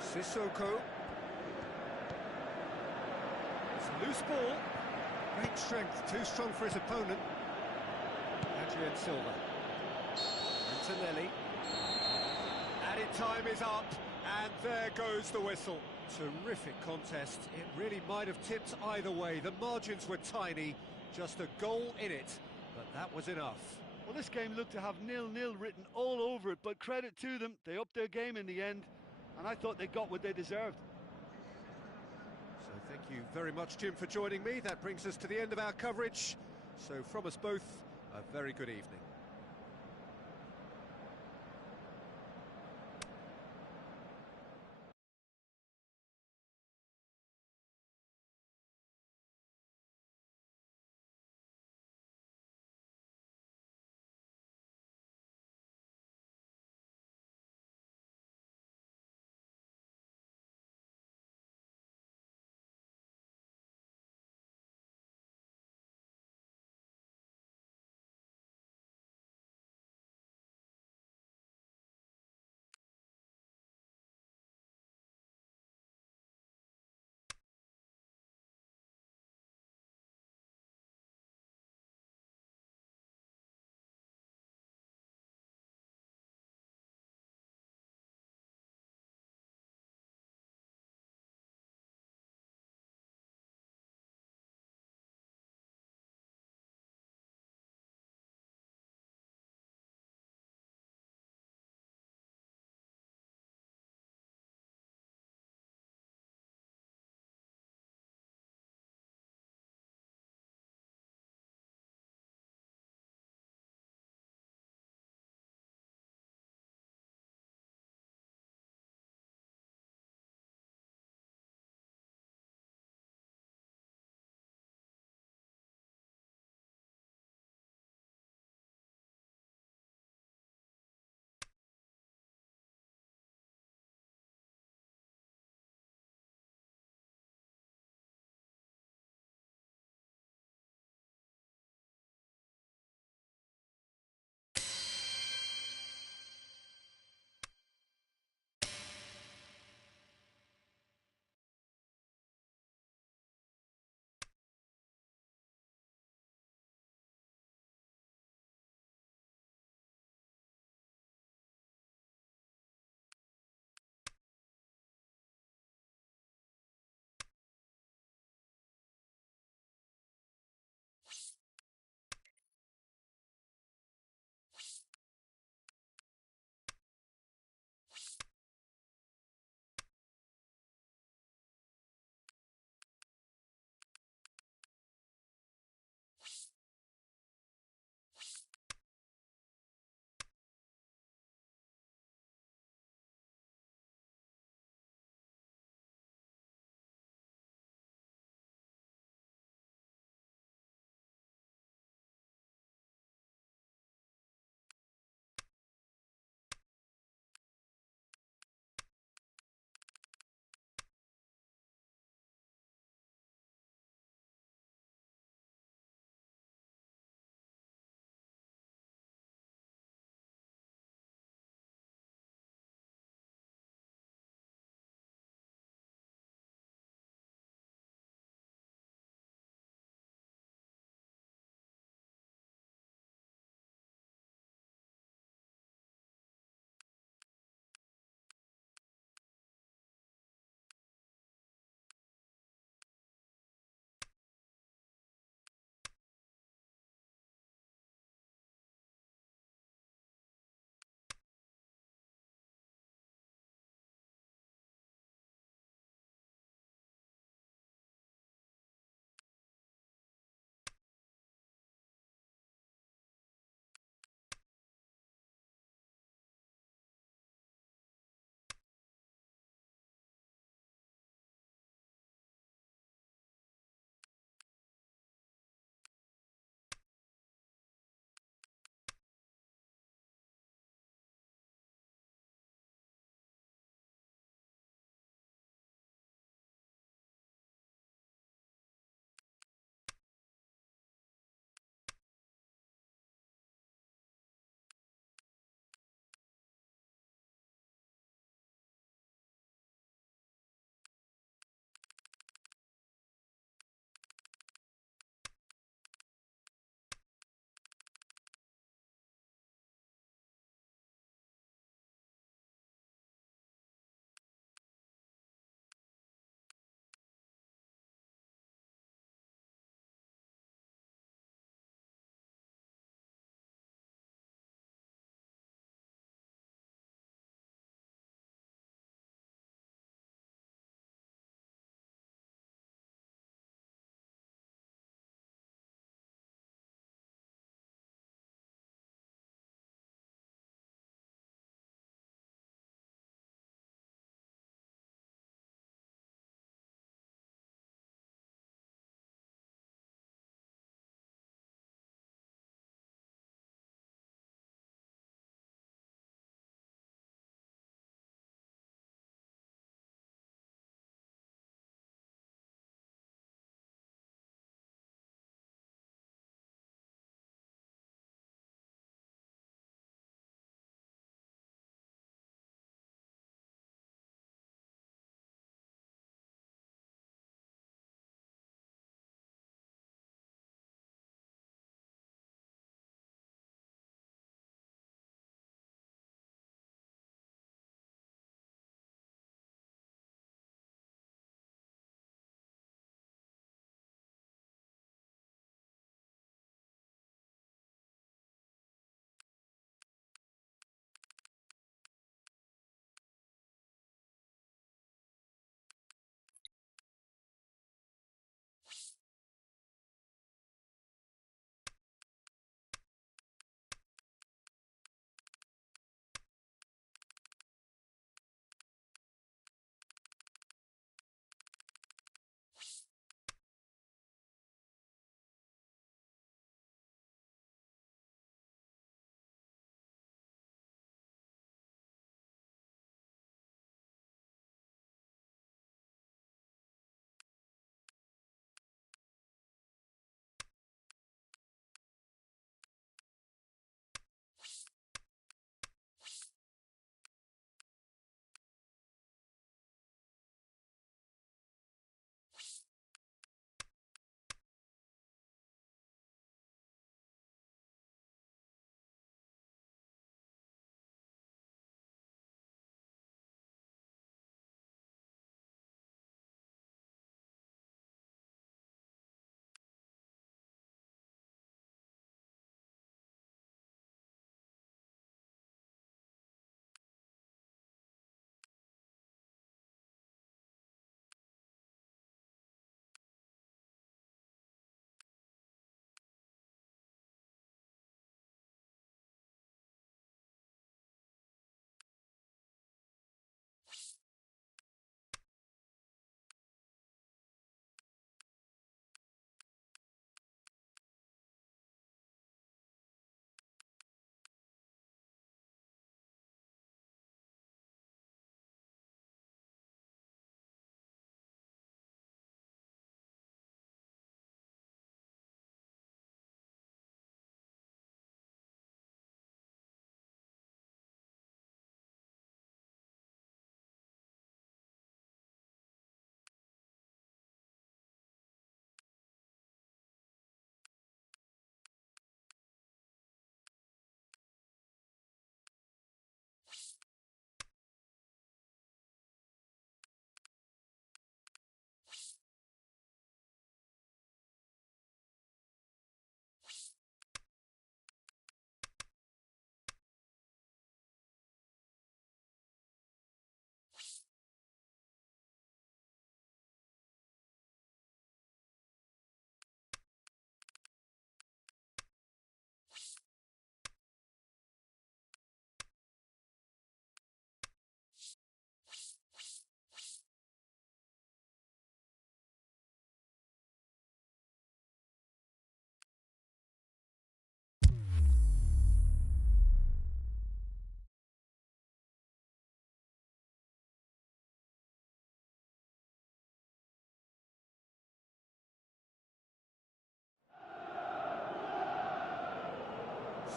Sissoko. It's a loose ball. Great strength, too strong for his opponent. Adrian Silva. Antonelli. Added time is up, and there goes the whistle. Terrific contest. It really might have tipped either way. The margins were tiny, just a goal in it, but that was enough. Well, this game looked to have 0-0 written all over it, but credit to them, they upped their game in the end, and I thought they got what they deserved. So thank you very much, Jim, for joining me. That brings us to the end of our coverage. So from us both, a very good evening.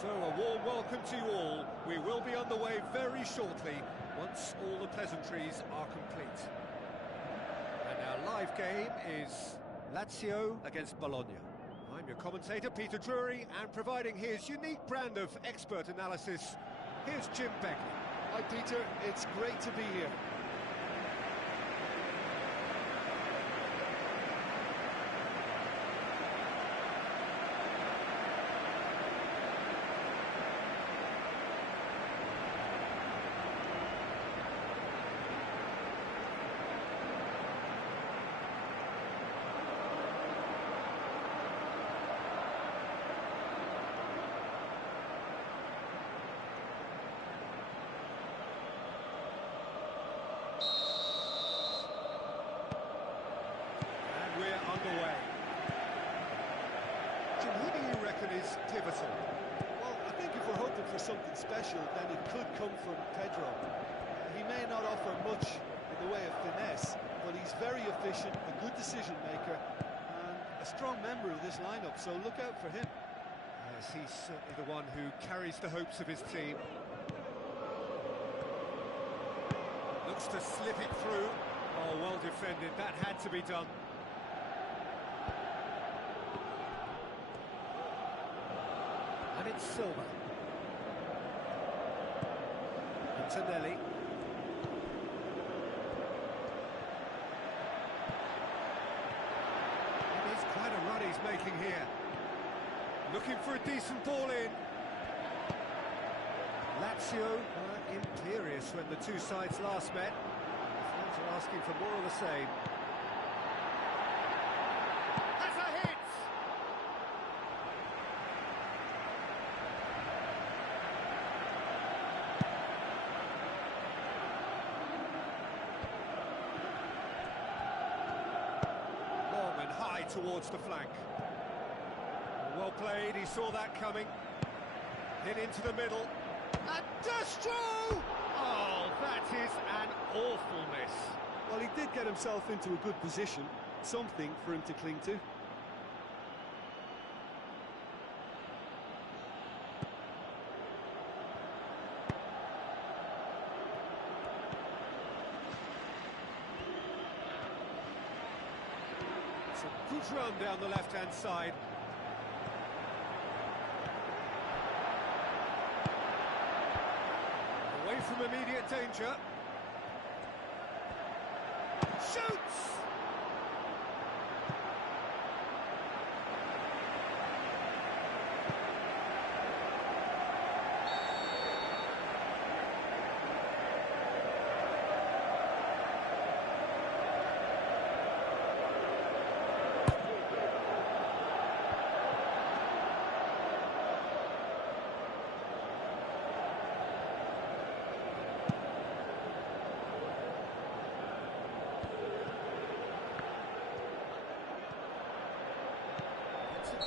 So a warm welcome to you all. We will be on the way very shortly once all the pleasantries are complete. And our live game is Lazio against Bologna. I'm your commentator, Peter Drury, and providing his unique brand of expert analysis, here's Jim Beckley. Hi Peter, it's great to be here. Underway. Jim, who do you reckon is pivotal? Well, I think if we're hoping for something special, then it could come from Pedro. He may not offer much in the way of finesse, but he's very efficient, a good decision maker, and a strong member of this lineup, so look out for him. Yes, he's certainly the one who carries the hopes of his team. Looks to slip it through. Oh, well defended, that had to be done. And it's Silva. Antonelli. It is quite a run he's making here. Looking for a decent ball in. Lazio were imperious when the two sides last met. The fans are asking for more of the same. That's a hit! Long and high towards the flank. Well played, he saw that coming. Hit into the middle. And Destro! Oh, that is an awful miss. Well, he did get himself into a good position, something for him to cling to. It's a good run down the left-hand side. Away from immediate danger. Shoots!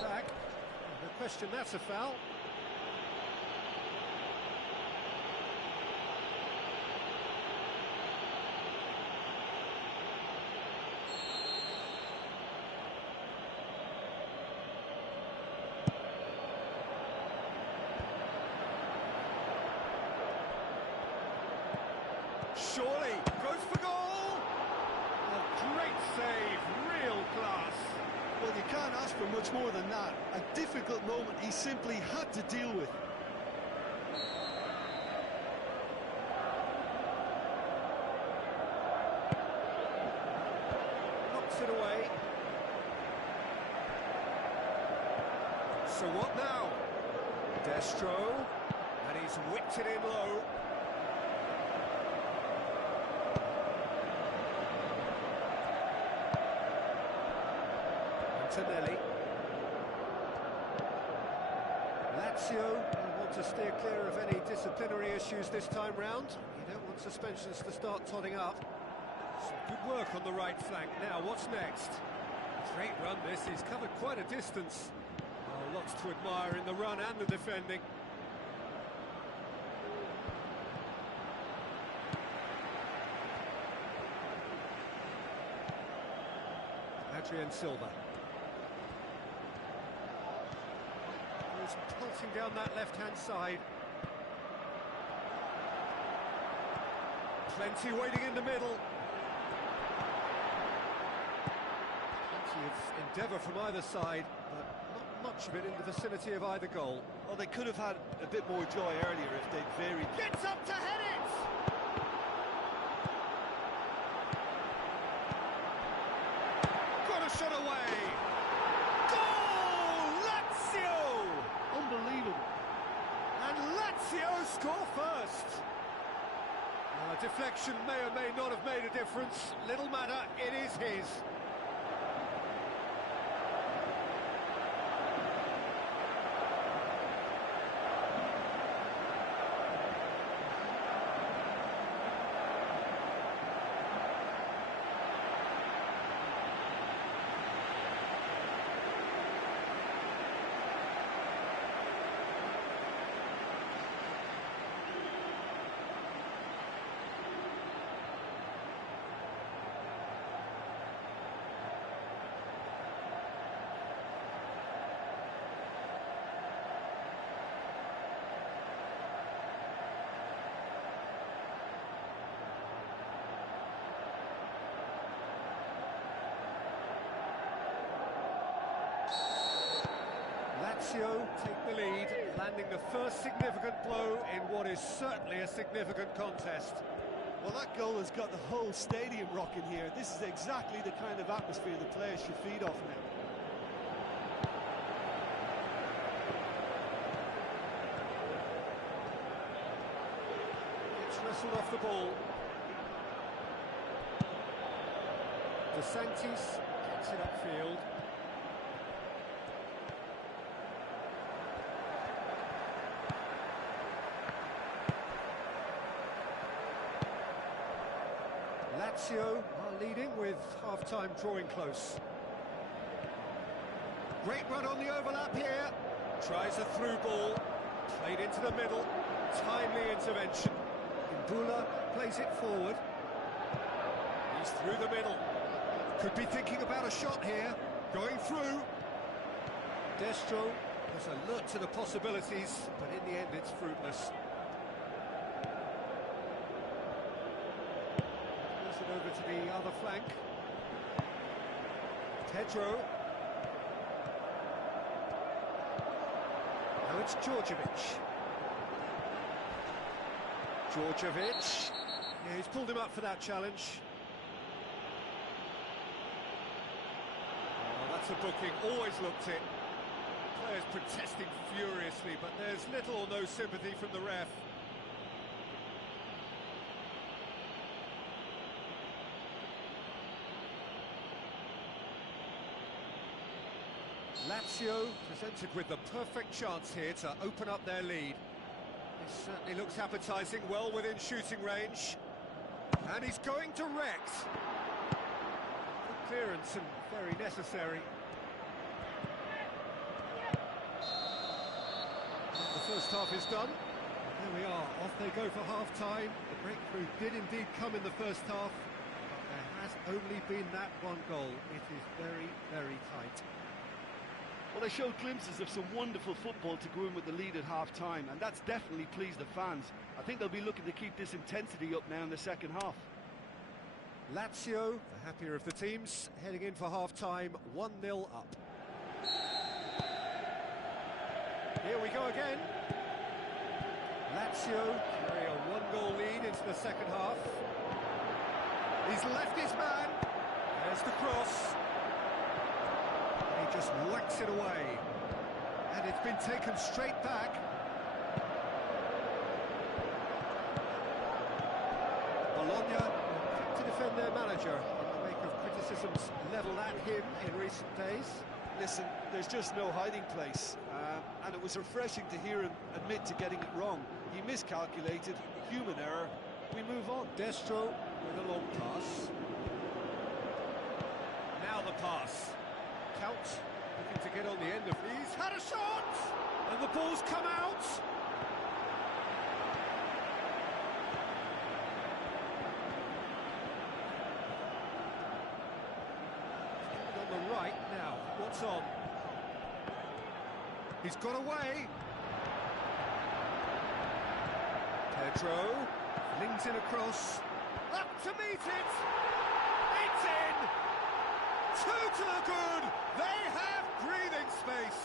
Back. No question, that's a foul. Surely goes for goal. A great save, real class. Well, you can't ask for much more than that. A difficult moment he simply had to deal with. Knocks it away. So what now? Destro, and he's whipped it in low. Antonelli. Lazio want to steer clear of any disciplinary issues this time round. You don't want suspensions to start totting up. Some good work on the right flank. Now, what's next? Great run this, he's covered quite a distance. Oh, lots to admire in the run and the defending. Adrian Silva. There's pulsing down that left-hand side. Plenty waiting in the middle. Plenty of endeavour from either side, but not much of it in the vicinity of either goal. Well, they could have had a bit more joy earlier if they'd varied. Gets up to head it! Got a shot away! Goal! Lazio! Unbelievable. And Lazio score first! Deflection may or may not have made a difference. Little matter, it is his. Lazio take the lead, landing the first significant blow in what is certainly a significant contest. Well, that goal has got the whole stadium rocking here. This is exactly the kind of atmosphere the players should feed off now. It's wrestled off the ball. De Santis gets it upfield. Lazio are leading with half-time drawing close. Great run on the overlap here. Tries a through ball. Played into the middle. Timely intervention. Imbula plays it forward. He's through the middle. Could be thinking about a shot here. Going through. Destro was alert to the possibilities, but in the end it's fruitless. Over to the other flank. Pedro. Now it's Djordjevic. Djordjevic. Yeah, he's pulled him up for that challenge. Oh, that's a booking. Always looked it. Players protesting furiously, but there's little or no sympathy from the ref. Lazio presented with the perfect chance here to open up their lead. This certainly looks appetising, well within shooting range. And he's going direct. Good clearance and very necessary. The first half is done. There we are, off they go for half-time. The breakthrough did indeed come in the first half, but there has only been that one goal. It is very, very tight. Well, they showed glimpses of some wonderful football to go in with the lead at half-time, and that's definitely pleased the fans. I think they'll be looking to keep this intensity up now in the second half. Lazio, the happier of the teams, heading in for half-time, 1-0 up. Here we go again. Lazio carry a one-goal lead into the second half. He's left his man. There's the cross. He just whacks it away. And it's been taken straight back. Bologna quick to defend their manager in the wake of criticisms levelled at him in recent days. Listen, there's just no hiding place, and it was refreshing to hear him admit to getting it wrong. He miscalculated, human error, we move on. Destro with a long pass. Now the pass. Count looking to get on the end of these. Had a shot! And the ball's come out! On the right now, what's on? He's got away. Pedro flings in across, up to meet it. It's in. Two to the good. They have breathing space.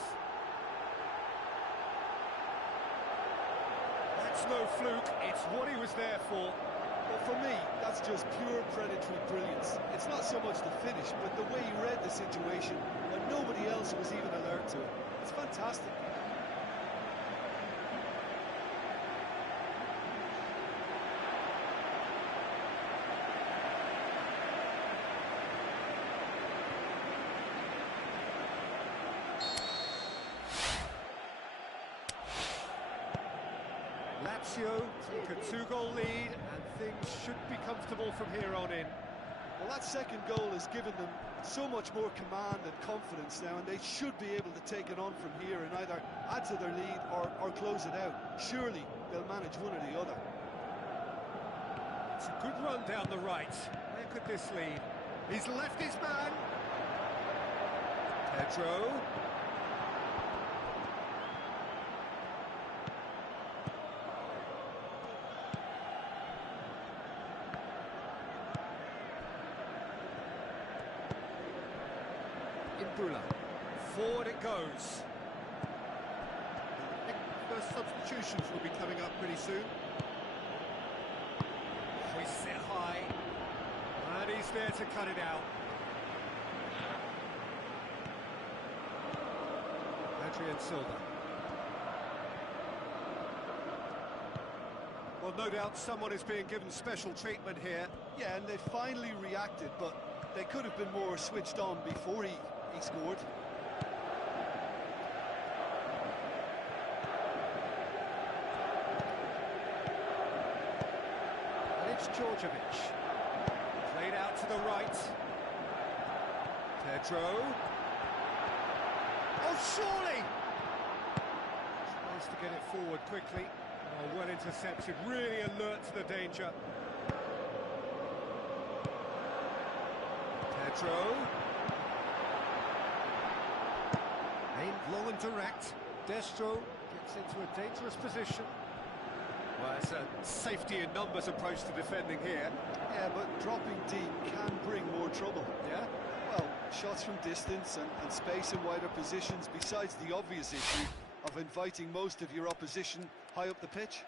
That's no fluke. It's what he was there for. Well, for me, that's just pure predatory brilliance. It's not so much the finish, but the way he read the situation when nobody else was even alert to it. It's fantastic. Lazio take a two-goal lead, and things should be comfortable from here on in. Well, that second goal has given them so much more command and confidence now, and they should be able to take it on from here and either add to their lead or close it out. Surely they'll manage one or the other. It's a good run down the right. Where could this lead? He's left his man. Pedro. Forward it goes. First substitutions will be coming up pretty soon. Hoists it high, and he's there to cut it out. Adrian Silva. Well, no doubt someone is being given special treatment here. Yeah, and they finally reacted, but they could have been more switched on before he scored. And it's Djordjevic. Played out to the right. Pedro. Oh, surely! Tries to get it forward quickly. Oh, well intercepted, really alert to the danger. Pedro. Aimed long and direct. Destro gets into a dangerous position. Well, it's a safety in numbers approach to defending here. Yeah, but dropping deep can bring more trouble. Yeah? Well, shots from distance and space in wider positions, besides the obvious issue of inviting most of your opposition high up the pitch.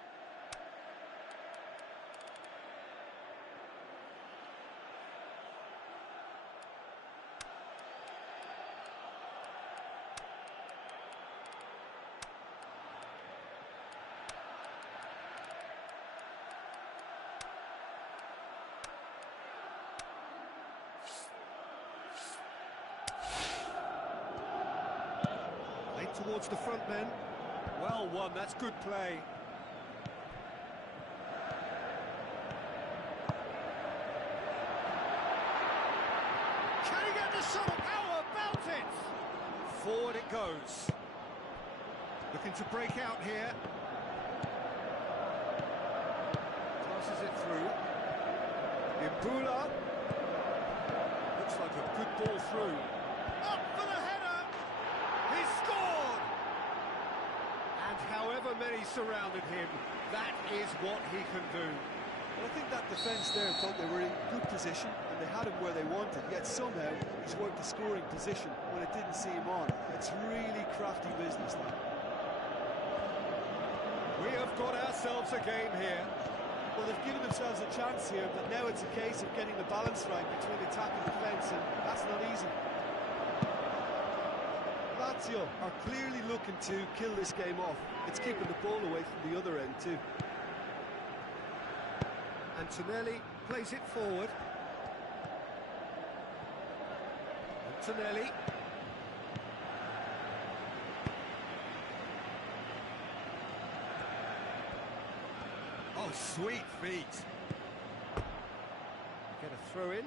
Towards the front men. Well won, that's good play. Can he get the shot? How about it? Forward it goes. Looking to break out here. Passes it through. Imbula. Looks like a good ball through. Up for the header! He scored! And however many surrounded him, that is what he can do. Well, I think that defence there thought they were in good position and they had him where they wanted, yet somehow he's worked a scoring position when it didn't see him on. It's really crafty business now. We have got ourselves a game here. Well, they've given themselves a chance here, but now it's a case of getting the balance right between attack and defence, and that's not easy. Lazio are clearly looking to kill this game off. It's keeping the ball away from the other end too. Antonelli plays it forward. Antonelli. Oh, sweet feet. Get a throw in.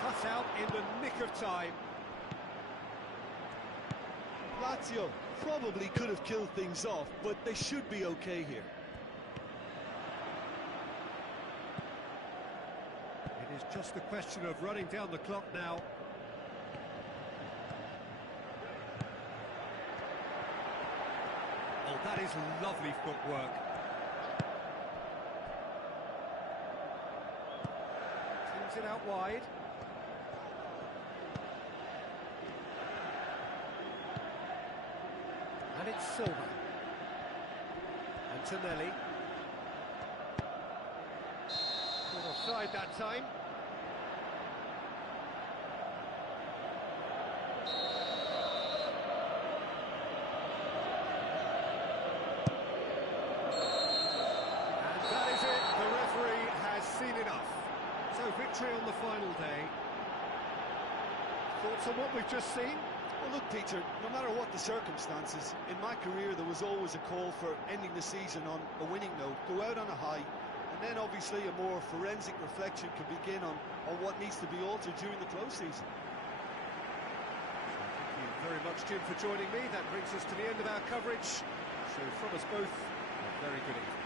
Cut out in the nick of time. Lazio probably could have killed things off, but they should be okay here. It is just a question of running down the clock now. Oh, that is lovely footwork. Swings it out wide. And it's Silva. Antonelli. Caught offside that time. And that is it. The referee has seen enough. So victory on the final day. Thoughts on what we've just seen? Well, look, Peter, no matter what the circumstances, in my career there was always a call for ending the season on a winning note, go out on a high, and then obviously a more forensic reflection can begin on what needs to be altered during the close season. Thank you very much, Jim, for joining me. That brings us to the end of our coverage. So from us both, a very good evening.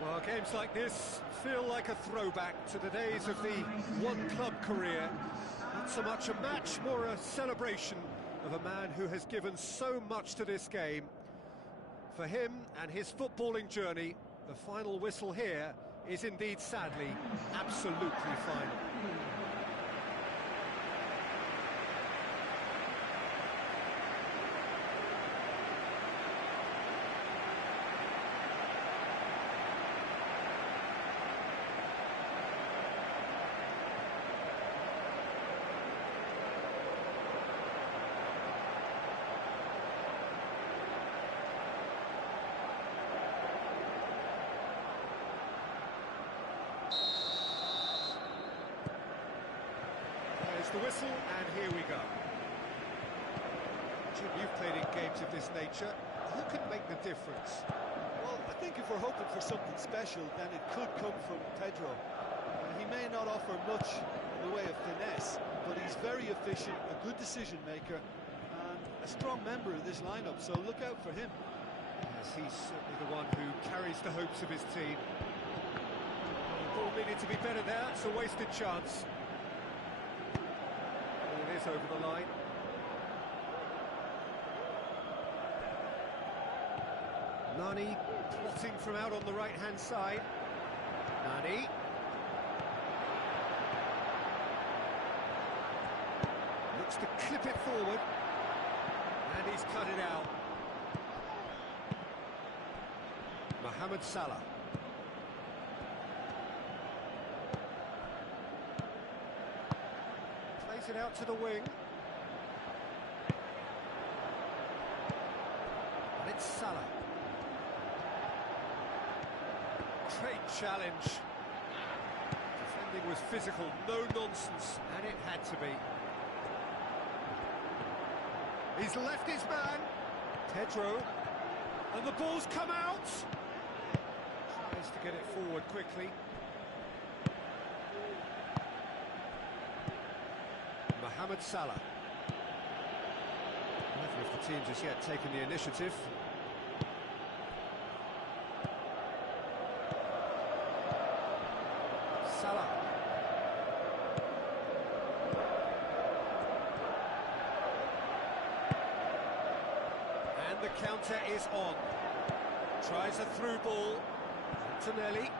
Well, games like this feel like a throwback to the days of the one-club career. Not so much a match, more a celebration of a man who has given so much to this game. For him and his footballing journey, the final whistle here is indeed, sadly, absolutely final. There's the whistle, and here we go. Jim, you've played in games of this nature. Who can make the difference? Well, I think if we're hoping for something special, then it could come from Pedro. He may not offer much in the way of finesse, but he's very efficient, a good decision maker, and a strong member of this lineup, so look out for him. Yes, he's certainly the one who carries the hopes of his team. The ball needed to be better there, it's a wasted chance. Is over the line. Nani plotting from out on the right-hand side. Nani. Looks to clip it forward. And he's cut it out. Mohamed Salah. Plays it out to the wing. And it's Salah. Great challenge. Defending was physical, no nonsense, and it had to be. He's left his man. Pedro. And the ball's come out. Tries to get it forward quickly. Mohamed Salah. Neither of the teams has yet taken the initiative. Salah. And the counter is on. Tries a through ball. Antonelli.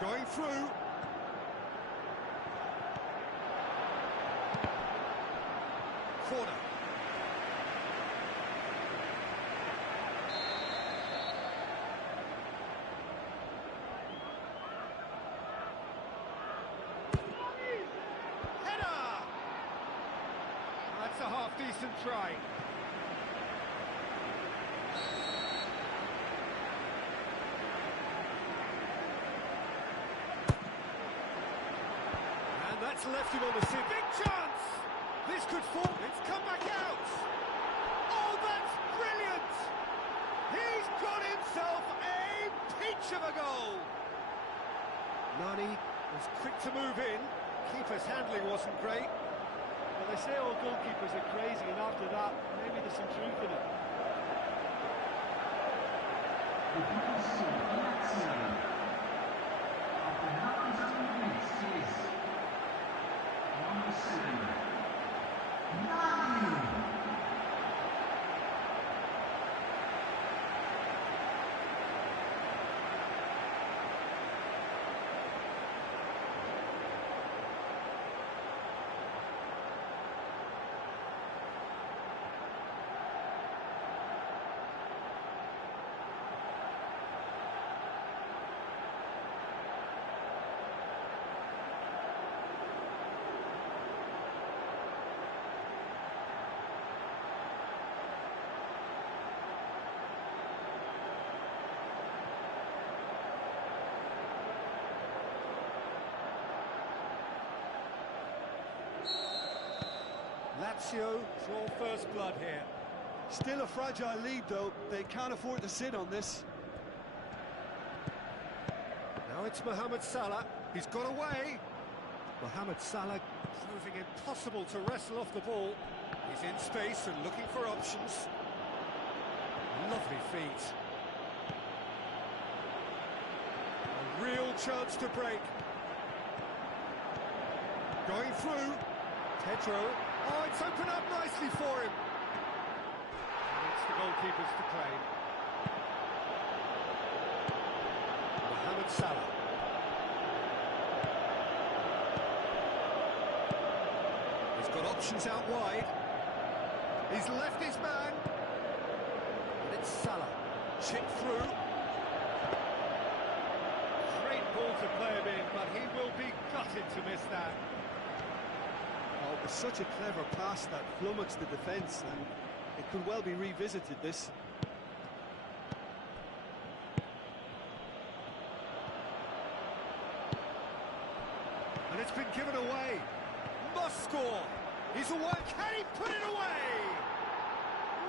Going through. Corner. Header! That's a half-decent try. And that's left him on the seat. Big chance! This could fall. It's come back out. Oh, that's brilliant! He's got himself a peach of a goal. Nani was quick to move in. Keeper's handling wasn't great. Well, they say all goalkeepers are crazy, and after that, maybe there's some truth in it. Lazio draw first blood here. Still a fragile lead, though. They can't afford to sit on this. Now it's Mohamed Salah. He's got away. Mohamed Salah proving impossible to wrestle off the ball. He's in space and looking for options. Lovely feet. chance to break. Going through. Pedro. Oh, it's opened up nicely for him. And it's the goalkeepers to claim. Mohamed Salah. He's got options out wide. He's left his man. And it's Salah. Chip through. Great ball to play him in, but he will be gutted to miss that. Oh, it was such a clever pass that flummoxed the defence, and it could well be revisited, this. And it's been given away. Must score. He's away. Can he put it away?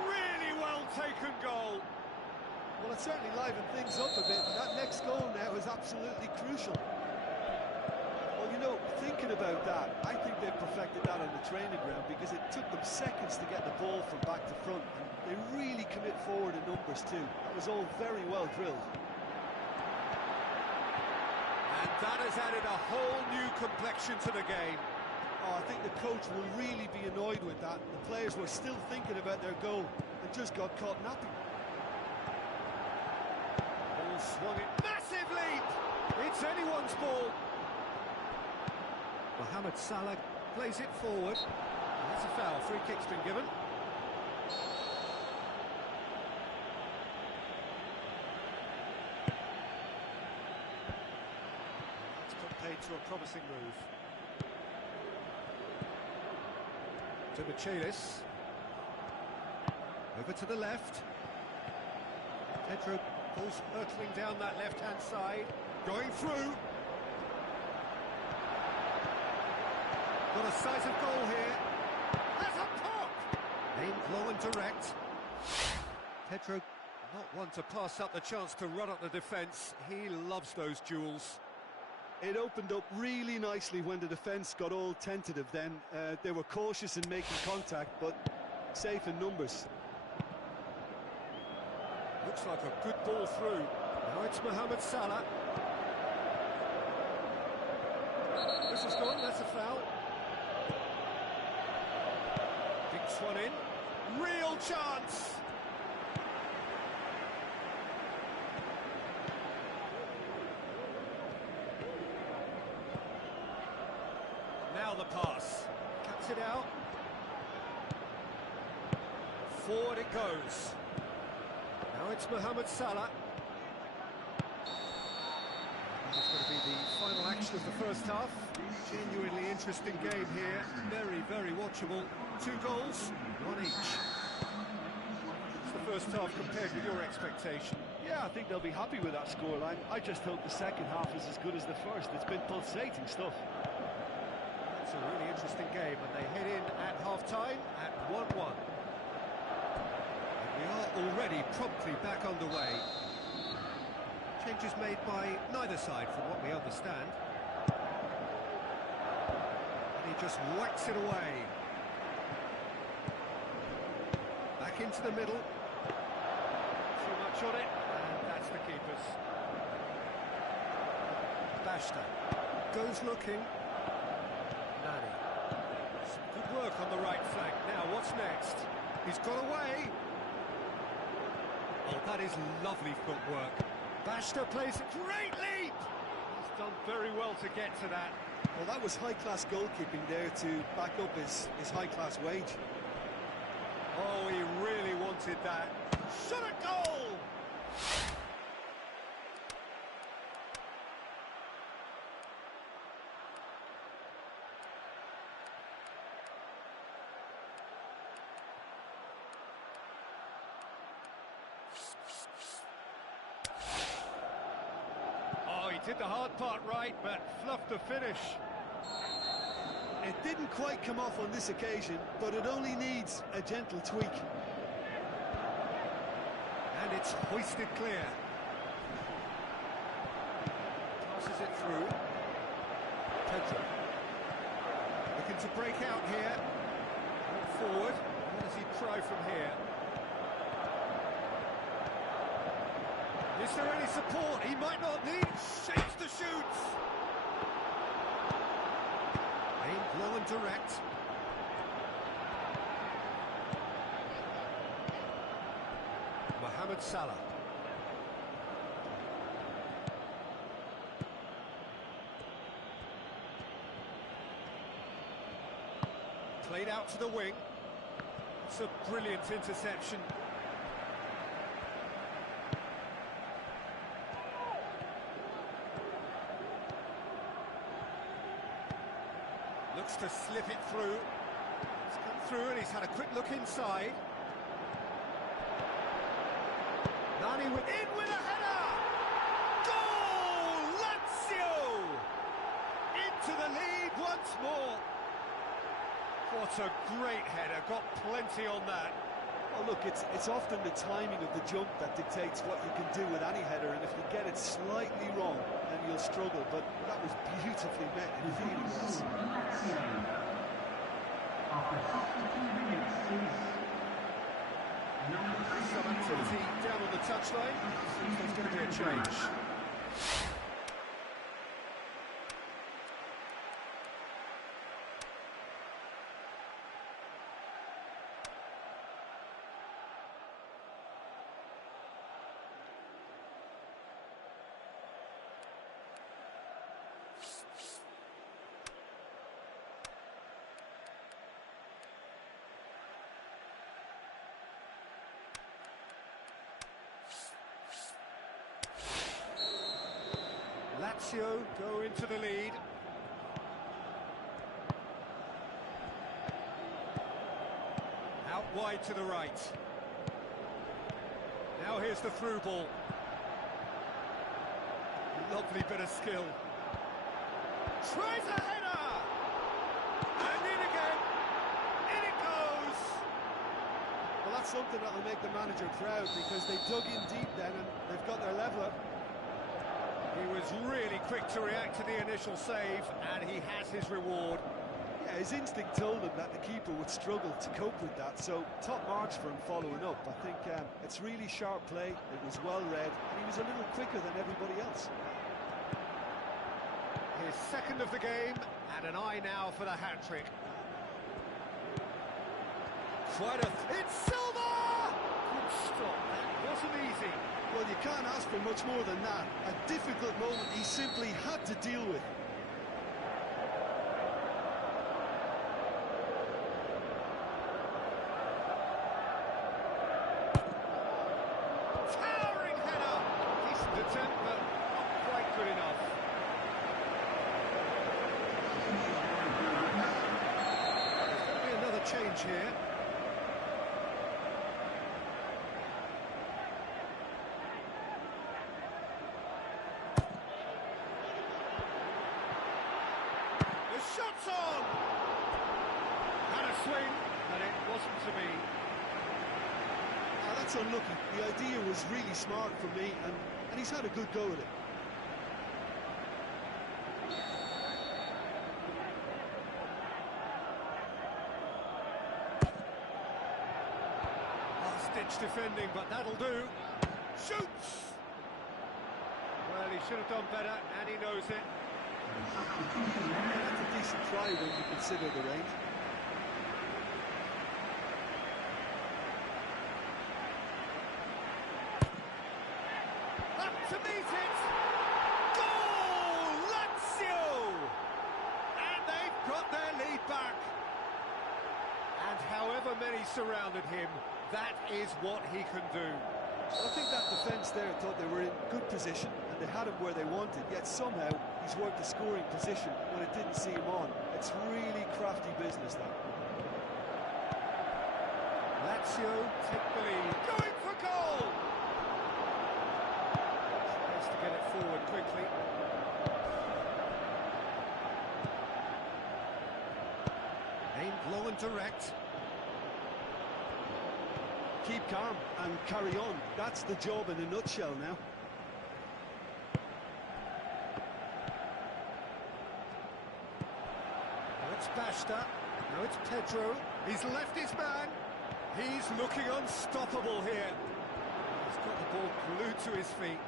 Really well taken goal. Well, it certainly livened things up a bit. That next goal now is absolutely crucial. Well, you know, thinking about that, I think they perfected that on the training ground because it took them seconds to get the ball from back to front. And they really commit forward in numbers too. That was all very well drilled. And that has added a whole new complexion to the game. Oh, I think the coach will really be annoyed with that. The players were still thinking about their goal and just got caught napping. Ball swung it. Massive leap! It's anyone's ball. Mohamed Salah plays it forward. And that's a foul. Free kick's been given. That's put paid to a promising move. To Michaelis. Over to the left. Pedro pulls hurtling down that left-hand side. Going through. Got a sight of goal here. Has a pop! Aimed low and direct. Pedro not one to pass up the chance to run up the defence. He loves those duels. It opened up really nicely when the defence got all tentative then. They were cautious in making contact, but safe in numbers. Looks like a good ball through. Now it's Mohamed Salah. This is gone, that's a foul. Dinks one in. Real chance! Now the pass. Cuts it out. Forward it goes. Now it's Mohamed Salah. It's going to be the final action of the first half. Genuinely interesting game here. Very, very watchable. 2 goals, 1 each. It's the first half compared with your expectation. Yeah, I think they'll be happy with that scoreline. I just hope the second half is as good as the first. It's been pulsating stuff. It's a really interesting game, and they head in at half-time at 1-1. We are already promptly back underway. Changes made by neither side from what we understand. And he just whacks it away. Back into the middle. Too much on it, and that's the keeper's. Bashta goes looking. Nani. Some good work on the right flank. Now, what's next? He's got away. Oh, that is lovely footwork. Bashta plays a great leap! He's done very well to get to that. Well, that was high-class goalkeeping there to back up his high-class wage. Oh, he really wanted that. Shot a goal! Did the hard part right, but fluffed the finish. It didn't quite come off on this occasion, but it only needs a gentle tweak. And it's hoisted clear. Passes it through. Pedro. Looking to break out here. Forward. What does he try from here? Is there any support? He might not need. Shapes to shoot. Mohamed Salah. Played out to the wing. It's a brilliant interception. Looks to slip it through. It's come through and he's had a quick look inside. Nani in with a header! Goal! Lazio! Into the lead once more. What a great header, got plenty on that. Oh look, it's often the timing of the jump that dictates what you can do with any header, and if you get it slightly wrong, then you'll struggle, but that was beautifully met, it really was. Some activity down on the touchline, seems there's going to be a change. Lazio go into the lead. Out wide to the right. Now here's the through ball. Lovely bit of skill. Tries a header! And in again! In it goes! Well, that's something that'll make the manager proud, because they dug in deep then and they've got their leveller. He was really quick to react to the initial save, and he has his reward. Yeah, his instinct told him that the keeper would struggle to cope with that, so top marks for him following up. I think it's really sharp play, it was well read, and he was a little quicker than everybody else. His second of the game, and an eye now for the hat-trick. It's Silva! Good stop, that wasn't easy. Well, you can't ask for much more than that. A difficult moment he simply had to deal with. Towering header! Decent attempt, but not quite good enough. There's going to be another change here. Shots on! Had a swing, but it wasn't to be. Now that's unlucky. The idea was really smart from me, and he's had a good go at it. Last-ditch defending, but that'll do. Shoots! Well, he should have done better, and he knows it. That's a decent try when you consider the range. Up to meet it! Goal! Lazio! And they've got their lead back. And however many surrounded him, that is what he can do. I think that defence there thought they were in good position and they had him where they wanted, yet somehow he's worked a scoring position when it didn't see him on. It's really crafty business, that. Lazio take the lead. Going for goal! Space to get it forward quickly. Aimed low and direct. Keep calm and carry on. That's the job in a nutshell now. Now it's Basta. Now it's Pedro. He's left his man. He's looking unstoppable here. He's got the ball glued to his feet.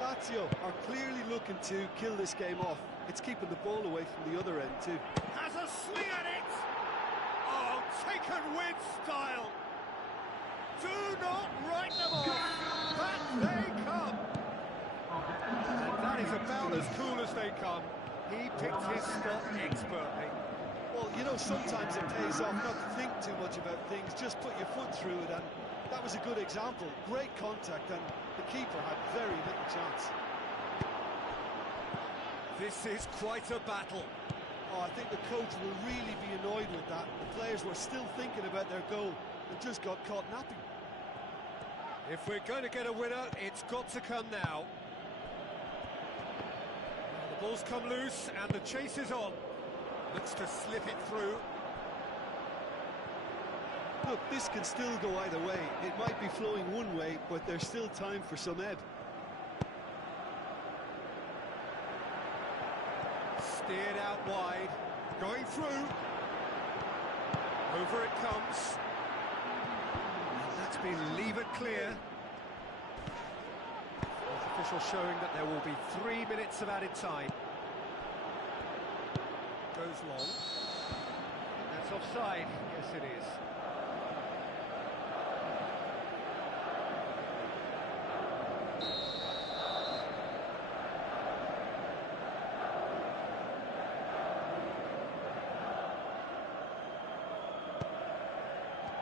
Lazio are clearly looking to kill this game off. It's keeping the ball away from the other end too. Has a swing at it! Oh, taken with style! Do not write them off! Back they come! And that is about as cool as they come. He picked his spot expertly. Well, you know, sometimes it pays off not to think too much about things, just put your foot through it, and that was a good example. Great contact, and the keeper had very little chance. This is quite a battle. Oh, I think the coach will really be annoyed with that. The players were still thinking about their goal and just got caught napping. If we're going to get a winner, it's got to come now. The ball's come loose and the chase is on. Looks to slip it through. Look, this can still go either way. It might be flowing one way, but there's still time for some ebb. Steered out wide, going through. Over it comes. And that's been levered clear. The official showing that there will be 3 minutes of added time. Goes long. That's offside. Yes, it is.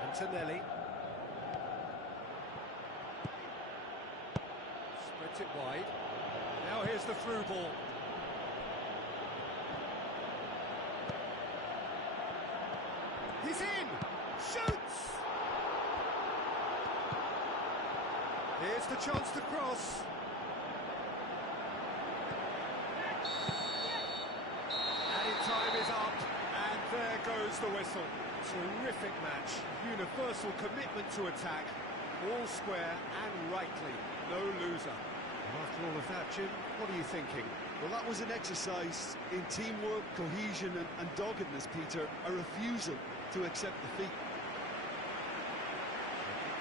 Antonelli. Spreads it wide. Now here's the through ball. He's in! Shoots! Here's the chance to cross. Added time is up, and there goes the whistle. Terrific match, universal commitment to attack, all square and rightly, no loser. After all of that, Jim, what are you thinking? Well, that was an exercise in teamwork, cohesion and doggedness, Peter. A refusal to accept defeat.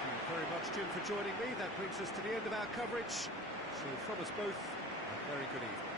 Thank you very much, Jim, for joining me. That brings us to the end of our coverage. So from us both, a very good evening.